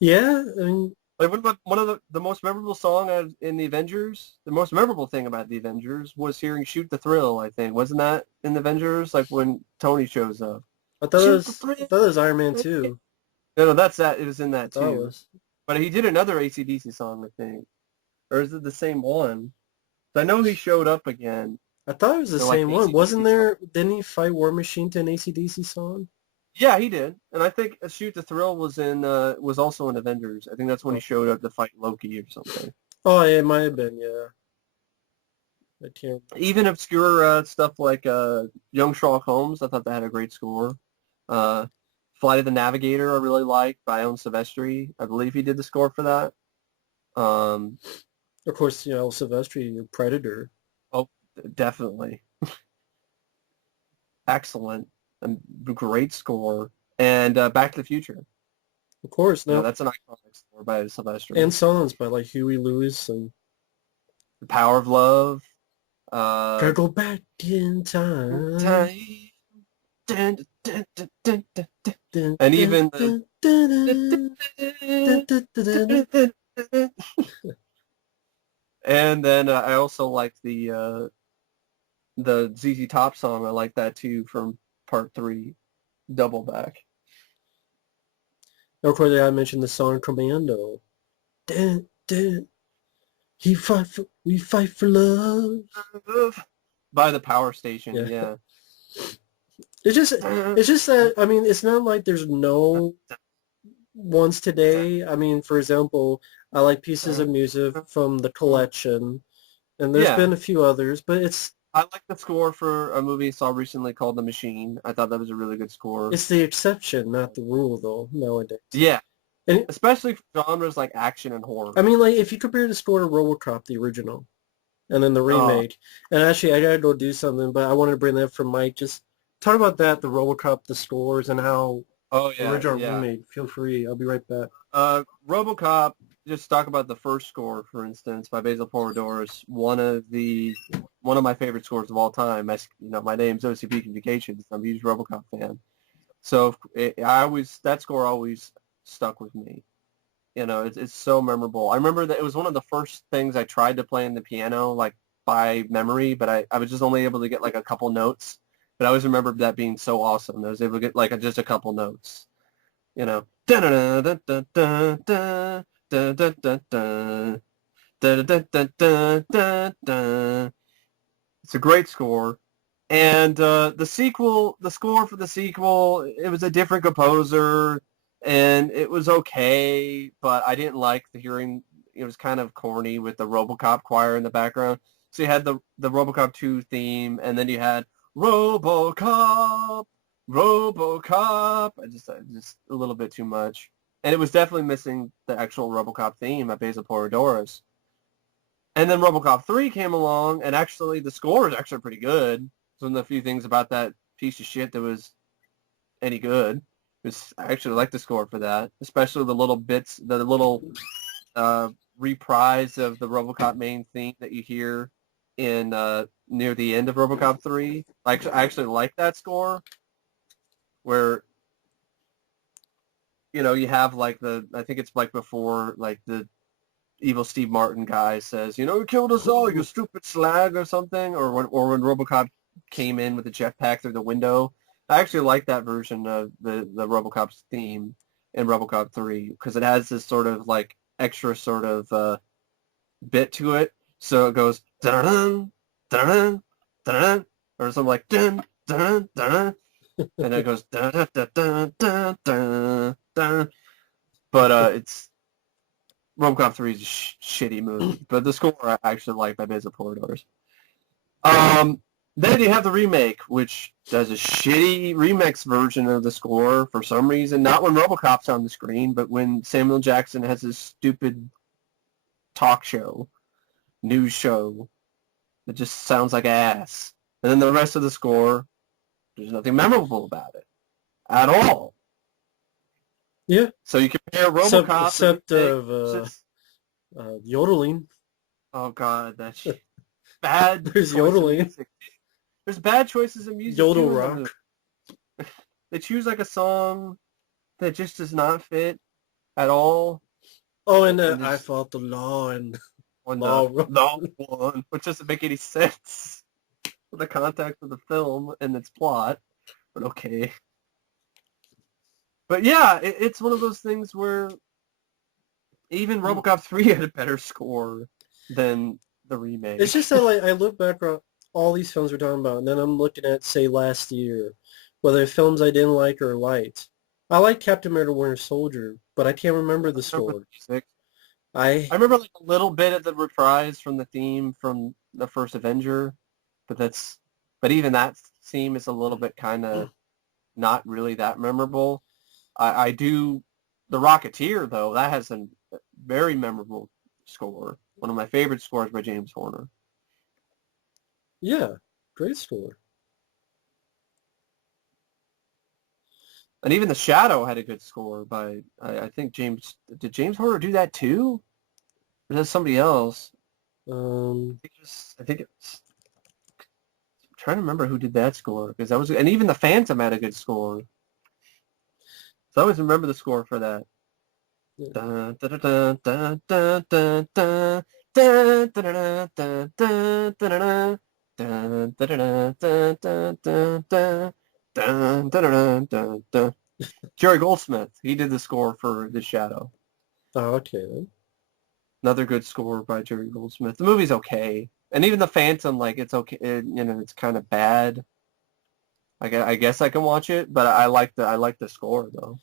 yeah, I mean, Like one of the most memorable song in the Avengers? The most memorable thing about the Avengers was hearing "Shoot the Thrill." I think wasn't that in the Avengers? Like when Tony shows up, "Shoot the I Thrill." thought it was Iron Man 2. No, that's that. It was in I that thought it too. was. But he did another AC/DC song, I think, or is it the same one? I know he showed up again. I thought it was the So like same the one. Wasn't AC/DC song. there? Didn't he fight War Machine to an AC/DC song? Yeah, he did, and I think "Shoot the Thrill" was also in Avengers. I think that's when he Oh, showed up to fight Loki or something. oh yeah, it might have been. Yeah, I can't. Even obscure stuff like Young Sherlock Holmes, I thought that had a great score. Uh, Flight of the Navigator, I really liked by Alan Silvestri. I believe he did the score for that. Um, Of course, Silvestri, Predator. oh, definitely excellent and great score. And Back to the Future. Of course, You know, now that's an iconic score by and Silvestri. songs by like Huey Lewis and The Power of Love. "Gotta Uh, Go Back in Time." Time. Dun, dun, dun, dun, dun, dun. Dun, And dun, even dun, dun, dun, dun, dun, dun. and then I also like the ZZ Top song. I like that too from Part 3, Double Back. Of course, I mentioned the song "Commando." Dun, dun. We fight for love. By the Power Station, Yeah. yeah. It's just that I mean it's not like there's no ones today. I mean, for example, I like pieces of music from the collection, and there's Yeah, been a few others, but I like the score for a movie I saw recently called The Machine. I thought that was a really good score. it's the exception, not the rule, though nowadays. Yeah, And especially for genres like action and I horror. mean, like if you compare the score to RoboCop, the original, and then the Oh, remake, and actually I gotta go do something, but I wanted to bring that up from Mike. Just talk about that, the RoboCop, the scores, and how oh the yeah, original yeah. remake. Feel free. I'll be right back. RoboCop. Just talk about the first score, for instance, by Basil Poledouris. One of my favorite scores of all time. My name's OCP Communications. I'm a huge RoboCop fan. So that score always stuck with me. You know, it's so memorable. I remember that it was one of the first things I tried to play in the piano, like by memory, but I was just only able to get like a couple notes. But I always remember that being so awesome. I was able to get like just a couple notes. You know, it's a great score. And the score for the sequel, it was a different composer, and it was okay, but I didn't like the hearing. It was kind of corny with the RoboCop choir in the background. So you had the RoboCop 2 theme, and then you had RoboCop, RoboCop. I just a little bit too much, and it was definitely missing the actual RoboCop theme by Basil Poledouris. And then RoboCop 3 came along, and actually the score is actually pretty good. It's one of the few things about that piece of shit that was any good. I actually like the score for that, especially the little bits, the little reprise of the RoboCop main theme that you hear in near the end of RoboCop 3. I actually like that score, where you have like I think it's like before like the evil Steve Martin guy says, you killed us all, you stupid slag, or something, or when RoboCop came in with the jetpack through the window. I actually like that version of the RoboCop's theme in RoboCop 3 because it has this sort of like extra sort of bit to it. So it goes dun dun dun or something like dun dun dun, and it goes dun dun dun dun dun dun. But it's Robocop 3 is a shitty movie. But the score I actually like by Beza Portors. Then you have the remake, which does a shitty remix version of the score for some reason. Not when Robocop's on the screen, but when Samuel Jackson has his stupid talk show, news show, that just sounds like ass. And then the rest of the score, there's nothing memorable about it at all. Yeah. So you compare Robocop except of yodeling. Oh god, that's bad. There's yodeling. There's bad choices of music. Yodel rock. They choose like a song that just does not fit at all. Oh, and I fought the law and law one, which doesn't make any sense for the context of the film and its plot. But okay. But yeah, it's one of those things where even Robocop 3 had a better score than the remake. It's just that like I look back at all these films we're talking about, and then I'm looking at, say, last year, whether films I didn't like or liked. I like Captain America: Winter Soldier, but I can't remember the score. I remember like a little bit of the reprise from the theme from the first Avenger, but even that theme is a little bit kind of not really that memorable. I do the Rocketeer though. That has a very memorable score. One of my favorite scores by James Horner. Yeah, great score. And even The Shadow had a good score by, I think did James Horner do that too? Or is that somebody else? I think it was, I'm trying to remember who did that score, because that was, and even The Phantom had a good score. So I always remember the score for that. Jerry Goldsmith, he did the score for The Shadow. Oh, okay then. Another good score by Jerry Goldsmith. The movie's okay, and even The Phantom, like it's okay. It's kind of bad. I guess I can watch it, but I like the score though.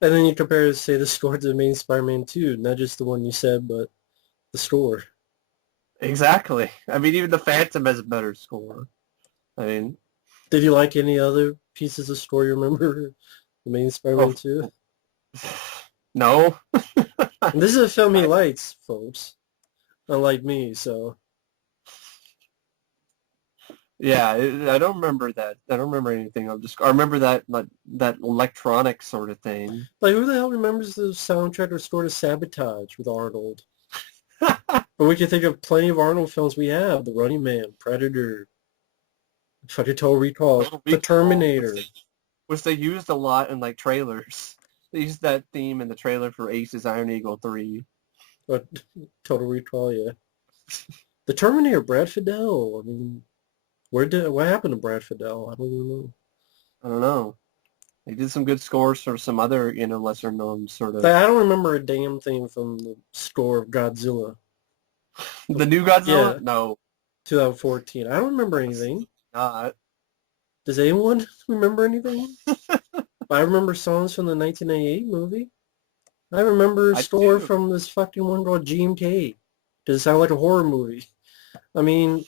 And then you compare, say, the score to the main Spider-Man 2, not just the one you said, but the score. Exactly. I mean, even The Phantom has a better score. I mean, did you like any other pieces of score you remember? The main Spider-Man 2? No. And this is a film he likes, folks. Unlike me, so. Yeah, I don't remember that. I don't remember anything. I remember that that electronic sort of thing. Like, who the hell remembers the soundtrack or score to Sabotage with Arnold? But we can think of plenty of Arnold films we have. The Running Man, Predator, fucking Total Recall, The Terminator. Which they used a lot in, like, trailers. They used that theme in the trailer for Ace's Iron Eagle 3. But Total Recall, yeah. The Terminator, Brad Fidel. I mean, what happened to Brad Fidel? I don't even know. I don't know. They did some good scores for some other, lesser known sort of. I don't remember a damn thing from the score of Godzilla. The new Godzilla? Yeah. No. 2014. I don't remember anything. Not. Does anyone remember anything? I remember songs from the 1998 movie. I remember a score from this fucking one called GMK. Does it sound like a horror movie? I mean,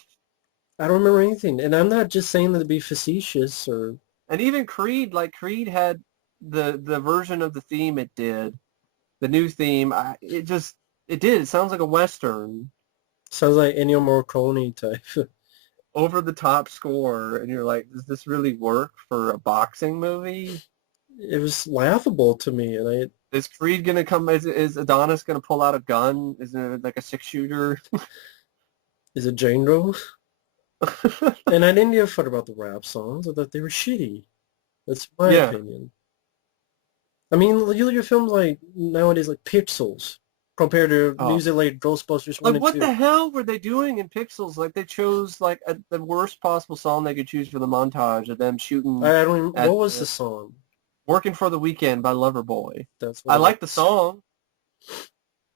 I don't remember anything. And I'm not just saying that to be facetious or... And even Creed, Creed had the version of the theme it did. The new theme, it did. It sounds like a Western. Sounds like Ennio Morricone type. Over-the-top score, and you're like, does this really work for a boxing movie? It was laughable to me, and Is Creed gonna come? Is Adonis gonna pull out a gun? Is it like a 6-shooter? Is it Django? And I didn't give a fuck about the rap songs. I thought they were shitty. That's my opinion. I mean, you look at films like nowadays, like Pixels, compared to music like Ghostbusters 1 and 2. What the hell were they doing in Pixels? Like, they chose the worst possible song they could choose for the montage of them shooting. I don't even. What was the song? "Working for the Weekend" by Loverboy. That's what I like the song,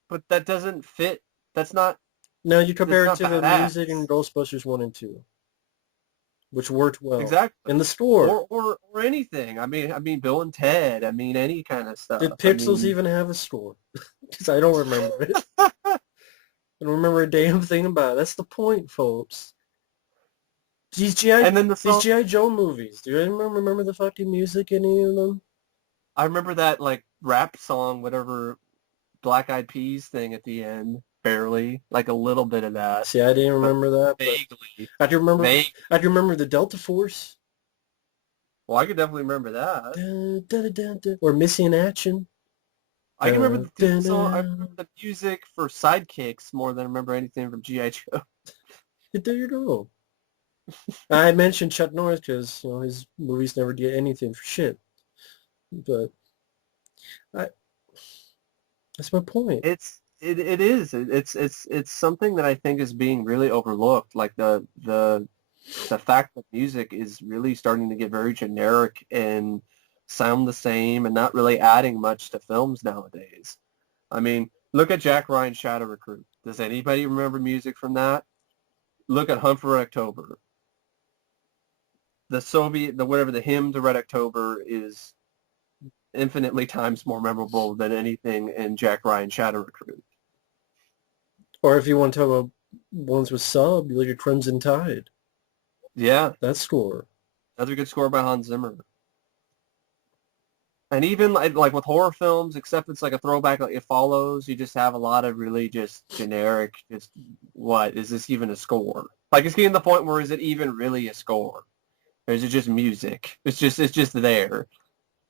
but that doesn't fit. That's not. Now you compare it to the music in Ghostbusters 1 and 2. which worked well. Exactly. And the score. Or anything. I mean, Bill and Ted. I mean, any kind of stuff. Did I Pixels mean, even have a score? Because I don't remember it. I don't remember a damn thing about it. That's the point, folks. These GI and then the these song. GI Joe movies. Do you remember the fucking music in any of them? I remember that like rap song, whatever Black Eyed Peas thing at the end, barely, like a little bit of that, See, I didn't but remember that, but vaguely, I do remember. vague. I do remember the Delta Force. Well, I could definitely remember that. Dun, dun, dun, dun, or Missy in Action. I can remember the theme Dun, song. I remember dun. the music for Sidekicks more than I remember anything from G.I. Joe. There you go. I mentioned Chuck Norris because his movies never get anything for shit. But I, that's my point. It's something that I think is being really overlooked. Like the fact that music is really starting to get very generic and sound the same and not really adding much to films nowadays. I mean, look at Jack Ryan's Shadow Recruit. Does anybody remember music from that? Look at Hunt for Red October. The hymn to Red October is infinitely times more memorable than anything in Jack Ryan's Shadow Recruit. Or if you want to talk about ones with sub, you look at Crimson Tide. Yeah, That score. another good score by Hans Zimmer. And even like with horror films, except it's like a throwback, like It Follows, you just have a lot of really just generic, just what, is this even a score? Like it's getting to the point where is it even really a score? Or is it just music? It's just there.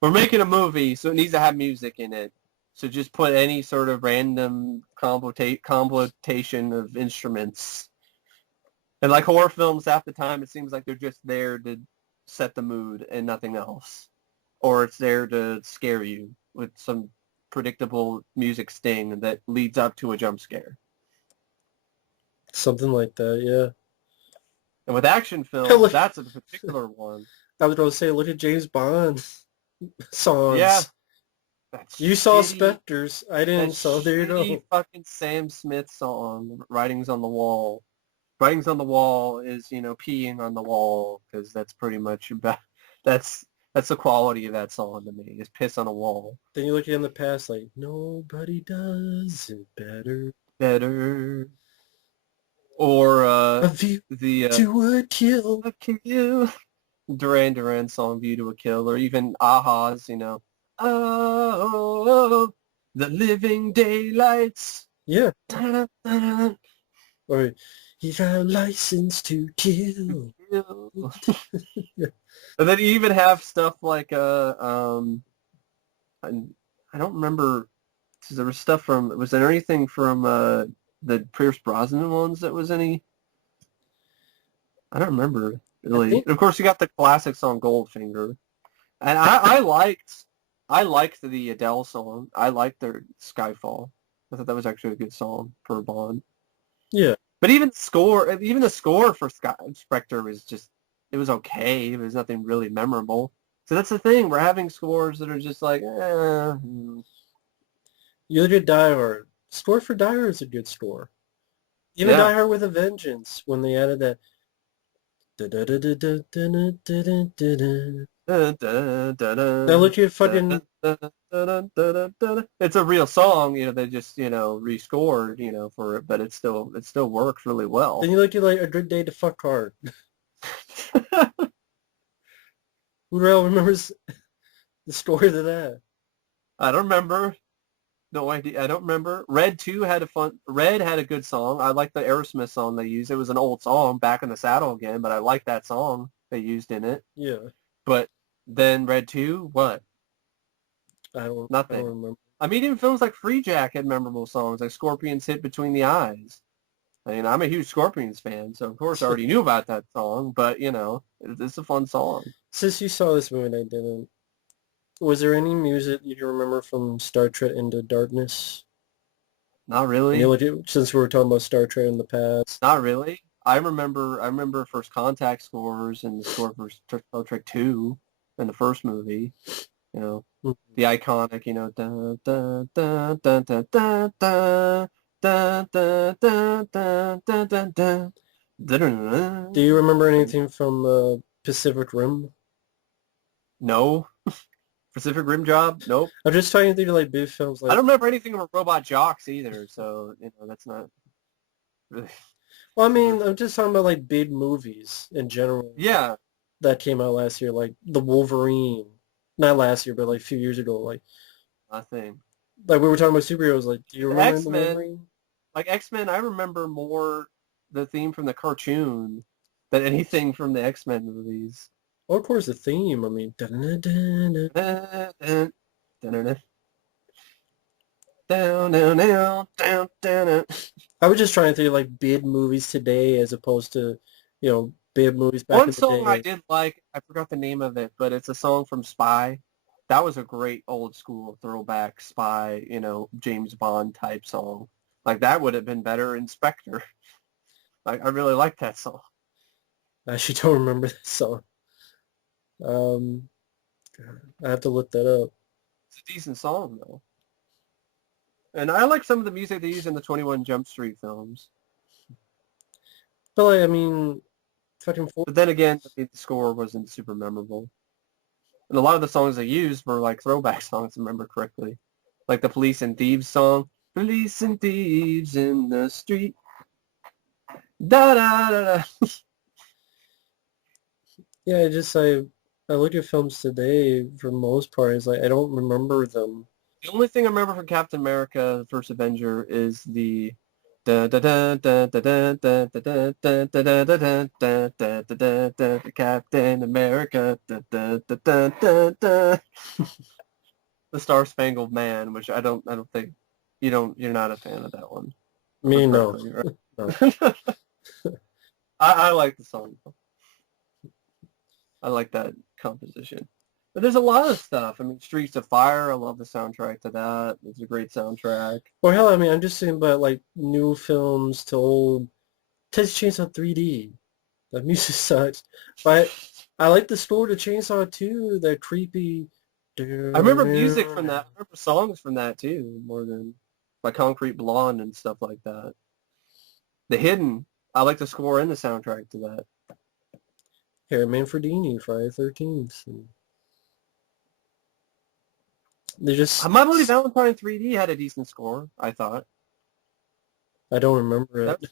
We're making a movie, so it needs to have music in it. So just put any sort of random completation of instruments. And like horror films, half the time it seems like they're just there to set the mood and nothing else. Or it's there to scare you with some predictable music sting that leads up to a jump scare. Something like that, yeah. And with action films, Look, that's a particular one. I was going to say, look at James Bond Yeah, songs. that You saw shitty, Spectres. I that didn't, so there you shitty go. fucking Sam Smith song, Writings on the Wall. Writings on the Wall is, peeing on the wall, because that's pretty much about, that's, that's the quality of that song to me, is piss on a wall. Then you look at in the past, like, nobody does it better. Better. Or, A view the, to a kill. Kill. Duran Duran song, View to a Kill, or even Aha's, oh, the living daylights. Yeah. Da-da-da-da. Or, you got a license to kill. And then you even have stuff like I don't remember. There was stuff from. Was there anything from the Pierce Brosnan ones that was any? I don't remember I really. think, And of course, you got the classic song Goldfinger, and I liked the Adele song. I liked their Skyfall. I thought that was actually a good song for Bond. yeah. But even the score for Spectre was just, it was okay. It was nothing really memorable. So that's the thing. We're having scores that are just like, You look at Die Hard. Score for Die Hard is a good score. Even yeah. Die Hard with a Vengeance, when they added that. Dun, dun, dun, Now dun, look at dun, fucking. dun, dun, dun, dun, dun. It's a real song, they just, rescored, for it, but it still works really well. Then you look at like A Good Day to Fuck Hard. Who the hell remembers the story to that? I don't remember. No idea. I don't remember. Red had a good song. I like the Aerosmith song they used. It was an old song, Back in the Saddle Again, but I like that song they used in it. Yeah, But then Red 2, what? I don't Nothing. remember. I mean, even films like Free Jack had memorable songs, like Scorpions Hit Between the Eyes. I mean, I'm a huge Scorpions fan, so of course I already knew about that song, but, it's a fun song. Since you saw this movie and I didn't, was there any music you can remember from Star Trek Into Darkness? Not And really. you look at, since we were talking about Star Trek in the past. Not really. I remember First Contact scores and the score for Star Trek 2 in the first movie. The iconic, da da da da da da da da da da da da da. Do you remember anything from Pacific Rim? No. Pacific Rim Job? Nope. I'm just trying to think of like big films I like. don't remember anything from Robot Jocks either, so, that's not really Well, I super... mean, I'm just talking about like big movies in general Yeah, that came out last year, like The Wolverine. Not last year, but like a few years ago. nothing. Like we were talking about superheroes. Like, do you The remember The X-Men, Wolverine? like X-Men, I remember more the theme from the cartoon than anything from the X-Men movies. Well, of course, the theme. I mean, Dun, dun, dun, dun, down, down, down, down, down, down. I was just trying to think of like big movies today as opposed to, big movies back One in the song I day. did like, I forgot the name of it, but it's a song from Spy. That was a great old school throwback Spy, James Bond type song. Like that would have been better in Spectre. Like I really like that song. I actually don't remember that song. Um, I have to look that up. It's a decent song though. And I like some of the music they use in the 21 Jump Street films. But like, I mean, fucking. But then again, the score wasn't super memorable. And a lot of the songs they used were like throwback songs, if I remember correctly. Like the Police and Thieves song. Police and thieves in the street. Da da da da. Yeah, I look at films today for the most part. It's like I don't remember them. The only thing I remember from Captain America, the First Avenger, is the da da da da da da da da da da da da da da da da Captain America da da da da da da. The Star Spangled Man, which I don't think you're not a fan of that one. Me, no. No. I like the song. I like that composition. But there's a lot of stuff. I mean, Streets of Fire, I love the soundtrack to that. It's a great soundtrack. Or hell, I mean, I'm just saying about like new films to old. Texas Chainsaw 3D. The music sucks. But I like the score to Chainsaw 2, that creepy. I remember music from that. I remember songs from that too, more than by Concrete Blonde and stuff like that. The Hidden, I like the score and the soundtrack to that. Harry Manfredini, Friday the 13th. And they just. My Bloody Valentine 3D had a decent score, I thought. I don't remember it.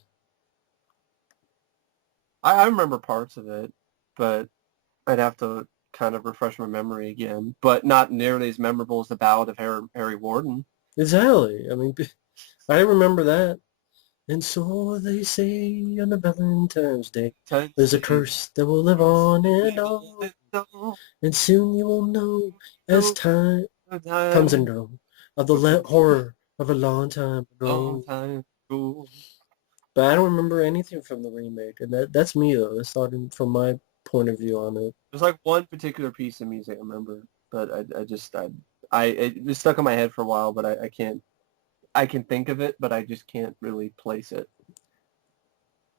I remember parts of it, but I'd have to kind of refresh my memory again. But not nearly as memorable as the Ballad of Harry Warden. Exactly. I mean, I remember that. And so they say on a Valentine's Day, there's a curse that will live on and on. And soon you will know as time comes and goes of the horror of a long time ago. But I don't remember anything from the remake, and that's me though. That's not from my point of view on it. There's like one particular piece of music I remember, but it was stuck in my head for a while, but I can't. I can think of it, but I just can't really place it.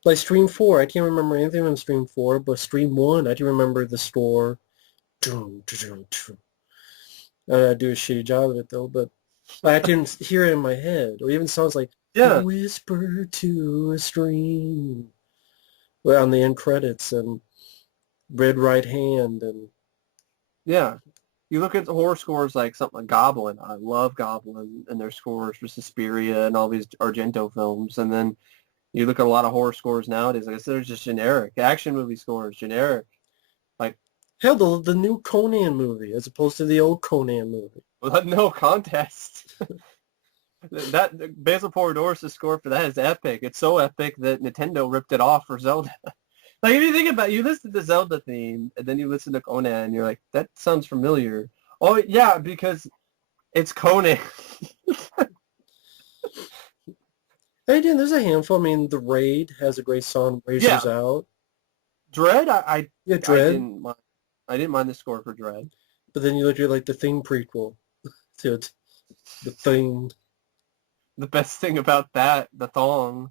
Like Stream 4, I can't remember anything from Stream 4, but Stream 1, I can remember the score. I do a shitty job of it though, but I can hear it in my head, or even songs like Yeah. Whisper to a Stream, well, on the end credits, and Red Right Hand, and Yeah. You look at the horror scores like something like Goblin. I love Goblin and their scores for Suspiria and all these Argento films. And then you look at a lot of horror scores nowadays. Like I said, they're just generic. Action movie scores, generic. Like hell, the new Conan movie as opposed to the old Conan movie. without no contest. That Basil Poledouris' score for that is epic. It's so epic that Nintendo ripped it off for Zelda. Like if you think about it, you listen to the Zelda theme and then you listen to Conan and you're like, that sounds familiar. Oh yeah, because it's Conan. Hey, Dan, there's a handful. I mean, The Raid has a great song, Razors Out. Dread, Yeah, Dread. I didn't mind the score for Dread. But then you look at like the Thing prequel. So it's The Thing. The best thing about that, the thong,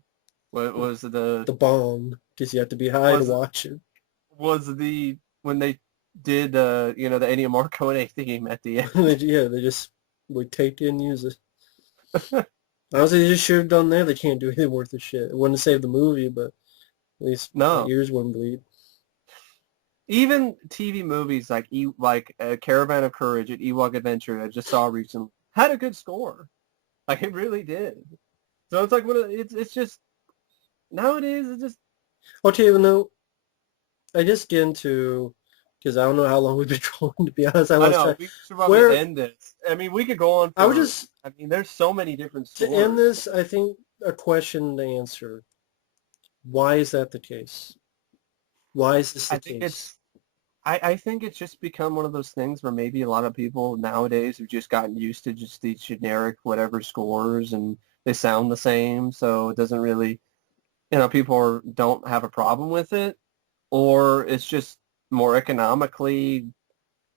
was the bong, because you have to be high to watch it. Was when they did the Ennio Morricone theme at the end. they just would take it and use it. Honestly, they just should have done that. They can't do anything worth a shit. It wouldn't save the movie, but At least my No. ears wouldn't bleed. Even TV movies like Caravan of Courage and Ewok Adventure I just saw recently had a good score. Like it really did. So it's like it's just nowadays it's just Okay, even though I just get into, because I don't know how long we've been going, to be honest. I I lost know track. we should probably Where end this. I mean, we could go on I would for. just, I mean, there's so many different to end scores. this, I think a question to answer. Why is that the case? Why is this the I think case? I think it's just become one of those things where maybe a lot of people nowadays have just gotten used to just these generic whatever scores and they sound the same, so it doesn't really, don't have a problem with it, or it's just more economically,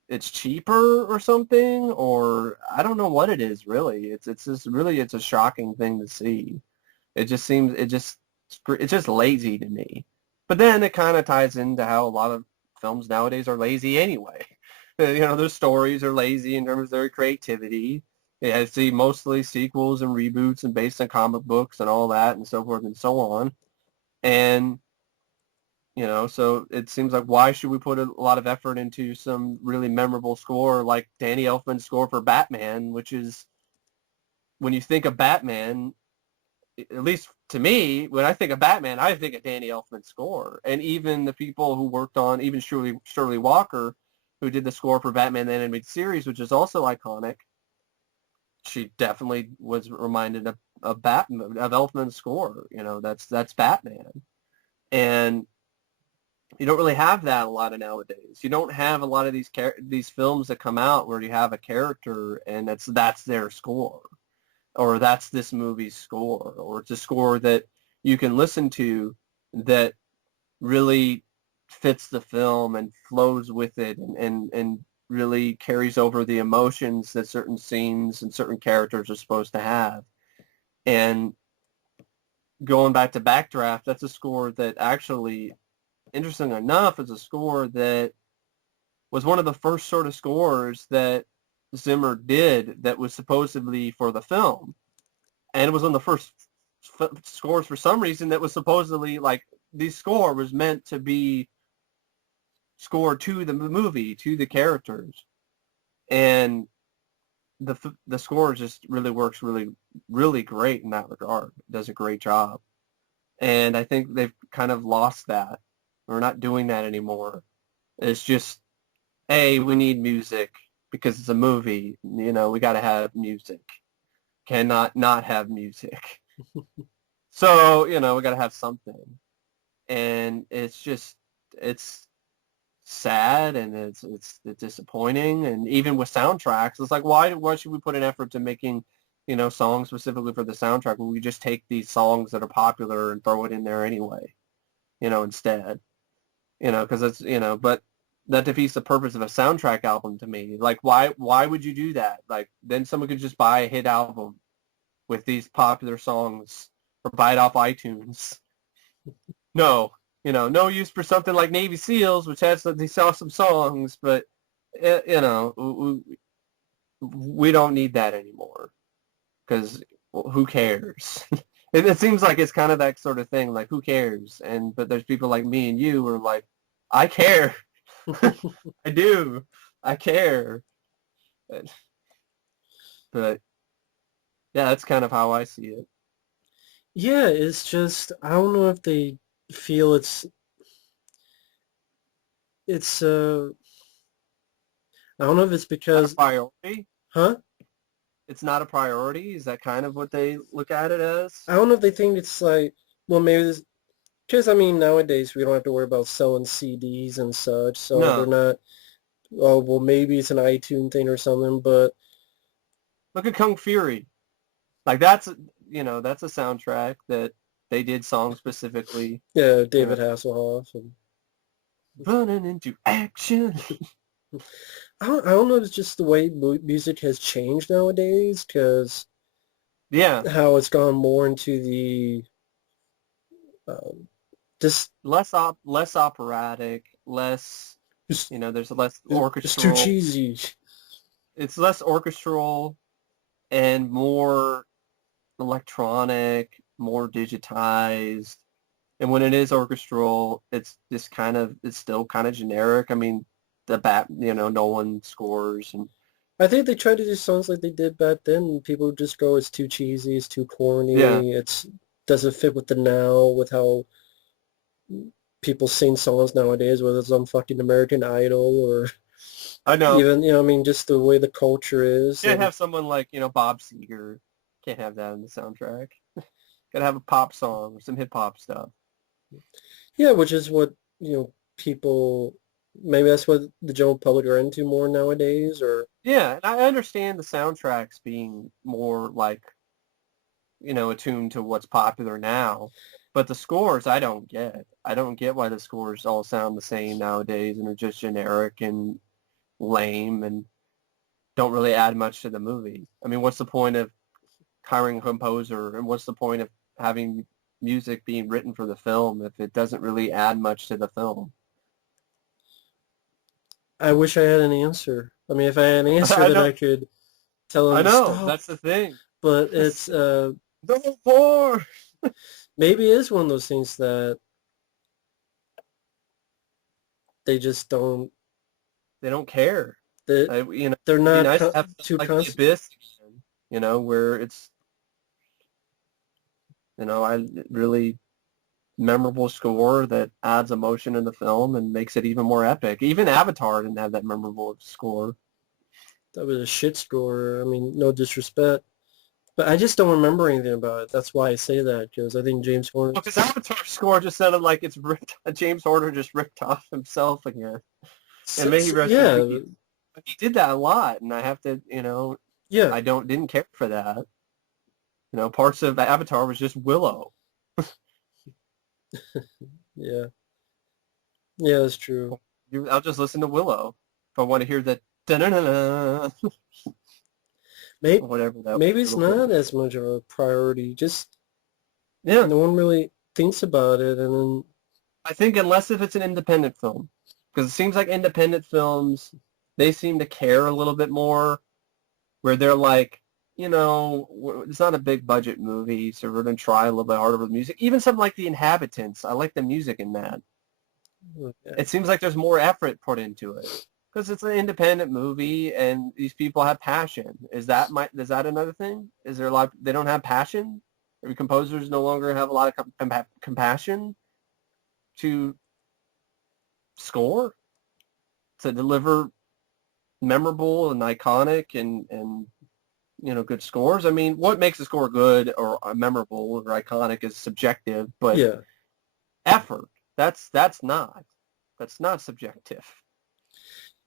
it's cheaper or something, or I don't know what it is really. It's just really it's a shocking thing to see. It just seems it's just lazy to me. But then it kind of ties into how a lot of films nowadays are lazy anyway. Their stories are lazy in terms of their creativity. I see mostly sequels and reboots and based on comic books and all that and so forth and so on. And so it seems like why should we put a lot of effort into some really memorable score like Danny Elfman's score for Batman, which is when you think of Batman, at least to me, when I think of Batman, I think of Danny Elfman's score. And even the people who worked on, even Shirley Walker, who did the score for Batman the Animated Series, which is also iconic, she definitely was reminded of Batman, of Elfman's score. That's Batman. And you don't really have that a lot of nowadays. You don't have a lot of these films that come out where you have a character and that's their score, or that's this movie's score, or it's a score that you can listen to that really fits the film and flows with it and really carries over the emotions that certain scenes and certain characters are supposed to have. And going back to Backdraft, that's a score that actually, interesting enough, is a score that was one of the first sort of scores that Zimmer did that was supposedly for the film. And it was one of the first scores for some reason that was supposedly like the score was meant to be scored to the movie, to the characters. And the score just really works really, really great in that regard. It does a great job. And I think they've kind of lost that. We're not doing that anymore. It's just, hey, we need music because it's a movie. We got to have music. Cannot not have music. So, we got to have something. And it's sad and it's disappointing. And even with soundtracks, it's like, why should we put an effort to making, songs specifically for the soundtrack when we just take these songs that are popular and throw it in there anyway, instead, because it's, but that defeats the purpose of a soundtrack album to me. Like, why would you do that? Like, then someone could just buy a hit album with these popular songs or buy it off iTunes. No, no use for something like Navy SEALs, which has these awesome songs, but we don't need that anymore because who cares? It seems like it's kind of that sort of thing, like who cares? But there's people like me and you who are like, I care. I do. I care. But yeah, that's kind of how I see it. Yeah, it's just, I don't know if they feel it's I don't know if it's Not a because, priority. huh? It's not a priority. Is that kind of what they look at it as? I don't know if they think it's like, well, maybe this, because I mean, nowadays we don't have to worry about selling CDs and such, so they're No. not, oh, well, maybe it's an iTunes thing or something, but Look at Kung Fury. Like that's a soundtrack that they did songs specifically. yeah, You know, David Hasselhoff. And running into action. I don't know if it's just the way music has changed nowadays, because Yeah, how it's gone more into the, um, just, less operatic, less. it's, There's less it's too orchestral. cheesy. It's less orchestral and more electronic, more digitized. And when it is orchestral, it's still kind of generic. I mean, Nolan scores and I think they try to do songs like they did back then, and people just go, it's too cheesy, it's too yeah, corny, it's doesn't fit with the now, with how people sing songs nowadays, whether it's on fucking American Idol or I know. even, I mean, just the way the culture is. Can't And have someone like, Bob Seger. Can't have that in the soundtrack. Gotta have a pop song or some hip hop stuff. yeah, which is what, people, maybe that's what the general public are into more nowadays, or, Yeah, and I understand the soundtracks being more like, attuned to what's popular now. But the scores, I don't get. I don't get why the scores all sound the same nowadays and are just generic and lame and don't really add much to the movie. I mean, what's the point of hiring a composer and what's the point of having music being written for the film if it doesn't really add much to the film? I wish I had an answer. I mean, if I had an answer I that know, I could tell I them to know. stop, That's the thing. but it's, No more. maybe it is one of those things that they just don't, They don't care. that they're It'd be not nice to have something too like The constant. Abyss again, where it's, I really memorable score that adds emotion in the film and makes it even more epic. Even Avatar didn't have that memorable score. That was a shit score. I mean, no disrespect, but I just don't remember anything about it. That's why I say that, because I think James Horner. Because Avatar score just sounded like it's ripped. James Horner just ripped off himself again. And may he rest in Yeah, peace. But he did that a lot, and I have to, yeah, I didn't care for that. Parts of Avatar was just Willow. yeah, yeah. That's true. I'll just listen to Willow if I want to hear that da-na-na-na, Maybe or whatever that maybe it's little thing. not as much of a priority. Just Yeah, no one really thinks about it, and then I think unless if it's an independent film, because it seems like independent films, they seem to care a little bit more, where they're like, it's not a big budget movie, so we're going to try a little bit harder with music. Even something like The Inhabitants, I like the music in that. yeah, It seems like there's more effort put into it because it's an independent movie and these people have passion. Is that another thing? Is there a lot? They don't have passion? Or composers no longer have a lot of compassion to score, to deliver memorable and iconic and good scores. I mean, what makes a score good or memorable or iconic is subjective, but yeah. effort, that's not subjective.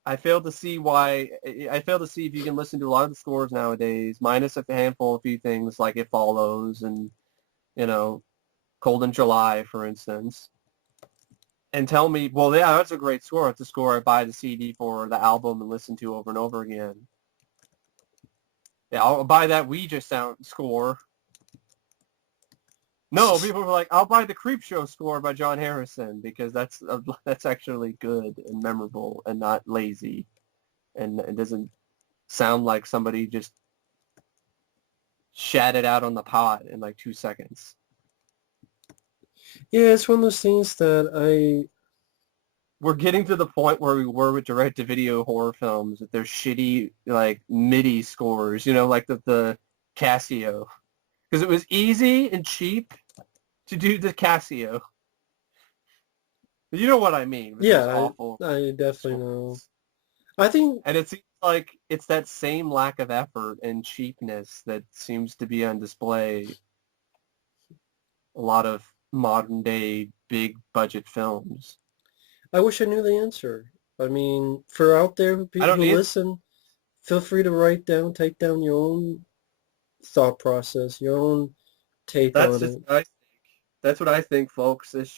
I fail to see if you can listen to a lot of the scores nowadays, minus a handful of few things like It Follows and, you know, Cold in July, for instance, and tell me, well, yeah, that's a great score. It's a score I buy the CD for the album and listen to over and over again. Yeah, I'll buy that Ouija sound score. No, people were like, I'll buy the Creepshow score by John Harrison because that's actually good and memorable and not lazy, and it doesn't sound like somebody just shat it out on the pot in like 2 seconds. Yeah, it's one of those things that We're getting to the point where we were with direct-to-video horror films that there's shitty like MIDI scores, like the Casio, because it was easy and cheap to do the Casio. You know what I mean with those yeah, awful I definitely know. scores. I think And it seems like it's that same lack of effort and cheapness that seems to be on display a lot of modern day big budget films. I wish I knew the answer. I mean, for out there I don't who need listen, feel free to take down your own thought process, your own take that's on just it. what I think. That's what I think, folks. It's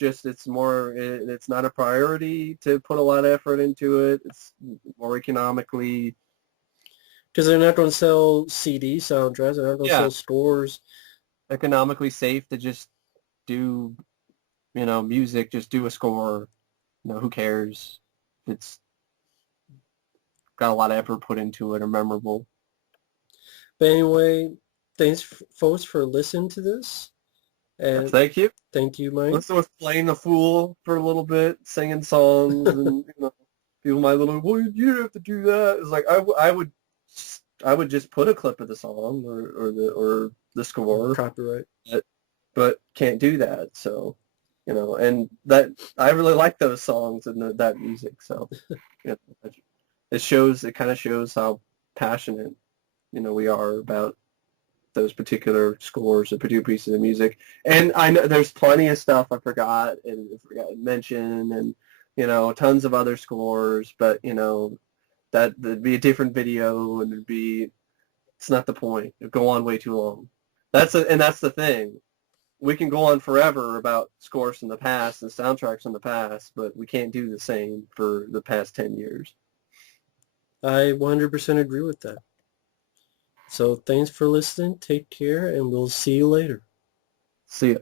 not a priority to put a lot of effort into it. It's more economically, Because they're not going to sell CD soundtracks. They're not going to yeah, sell scores. economically safe to just do, music, just do a score. Who cares? It's got a lot of effort put into it or memorable. But anyway, thanks, folks, for listening to this. And Thank you. thank you, Mike. Listen with playing the fool for a little bit, singing songs, and feel my little. Well, you don't have to do that. It's like I would just put a clip of the song or the score, Copyright. but can't do that. So, and that I really like those songs and that music. So, you know, it kind of shows how passionate, we are about those particular scores or particular pieces of music. And I know there's plenty of stuff I forgot to mention, and tons of other scores, but that'd be a different video, and it's not the point. It'd go on way too long. That's the thing. We can go on forever about scores from the past and soundtracks from the past, but we can't do the same for the past 10 years. I 100% agree with that. So thanks for listening. Take care, and we'll see you later. See ya.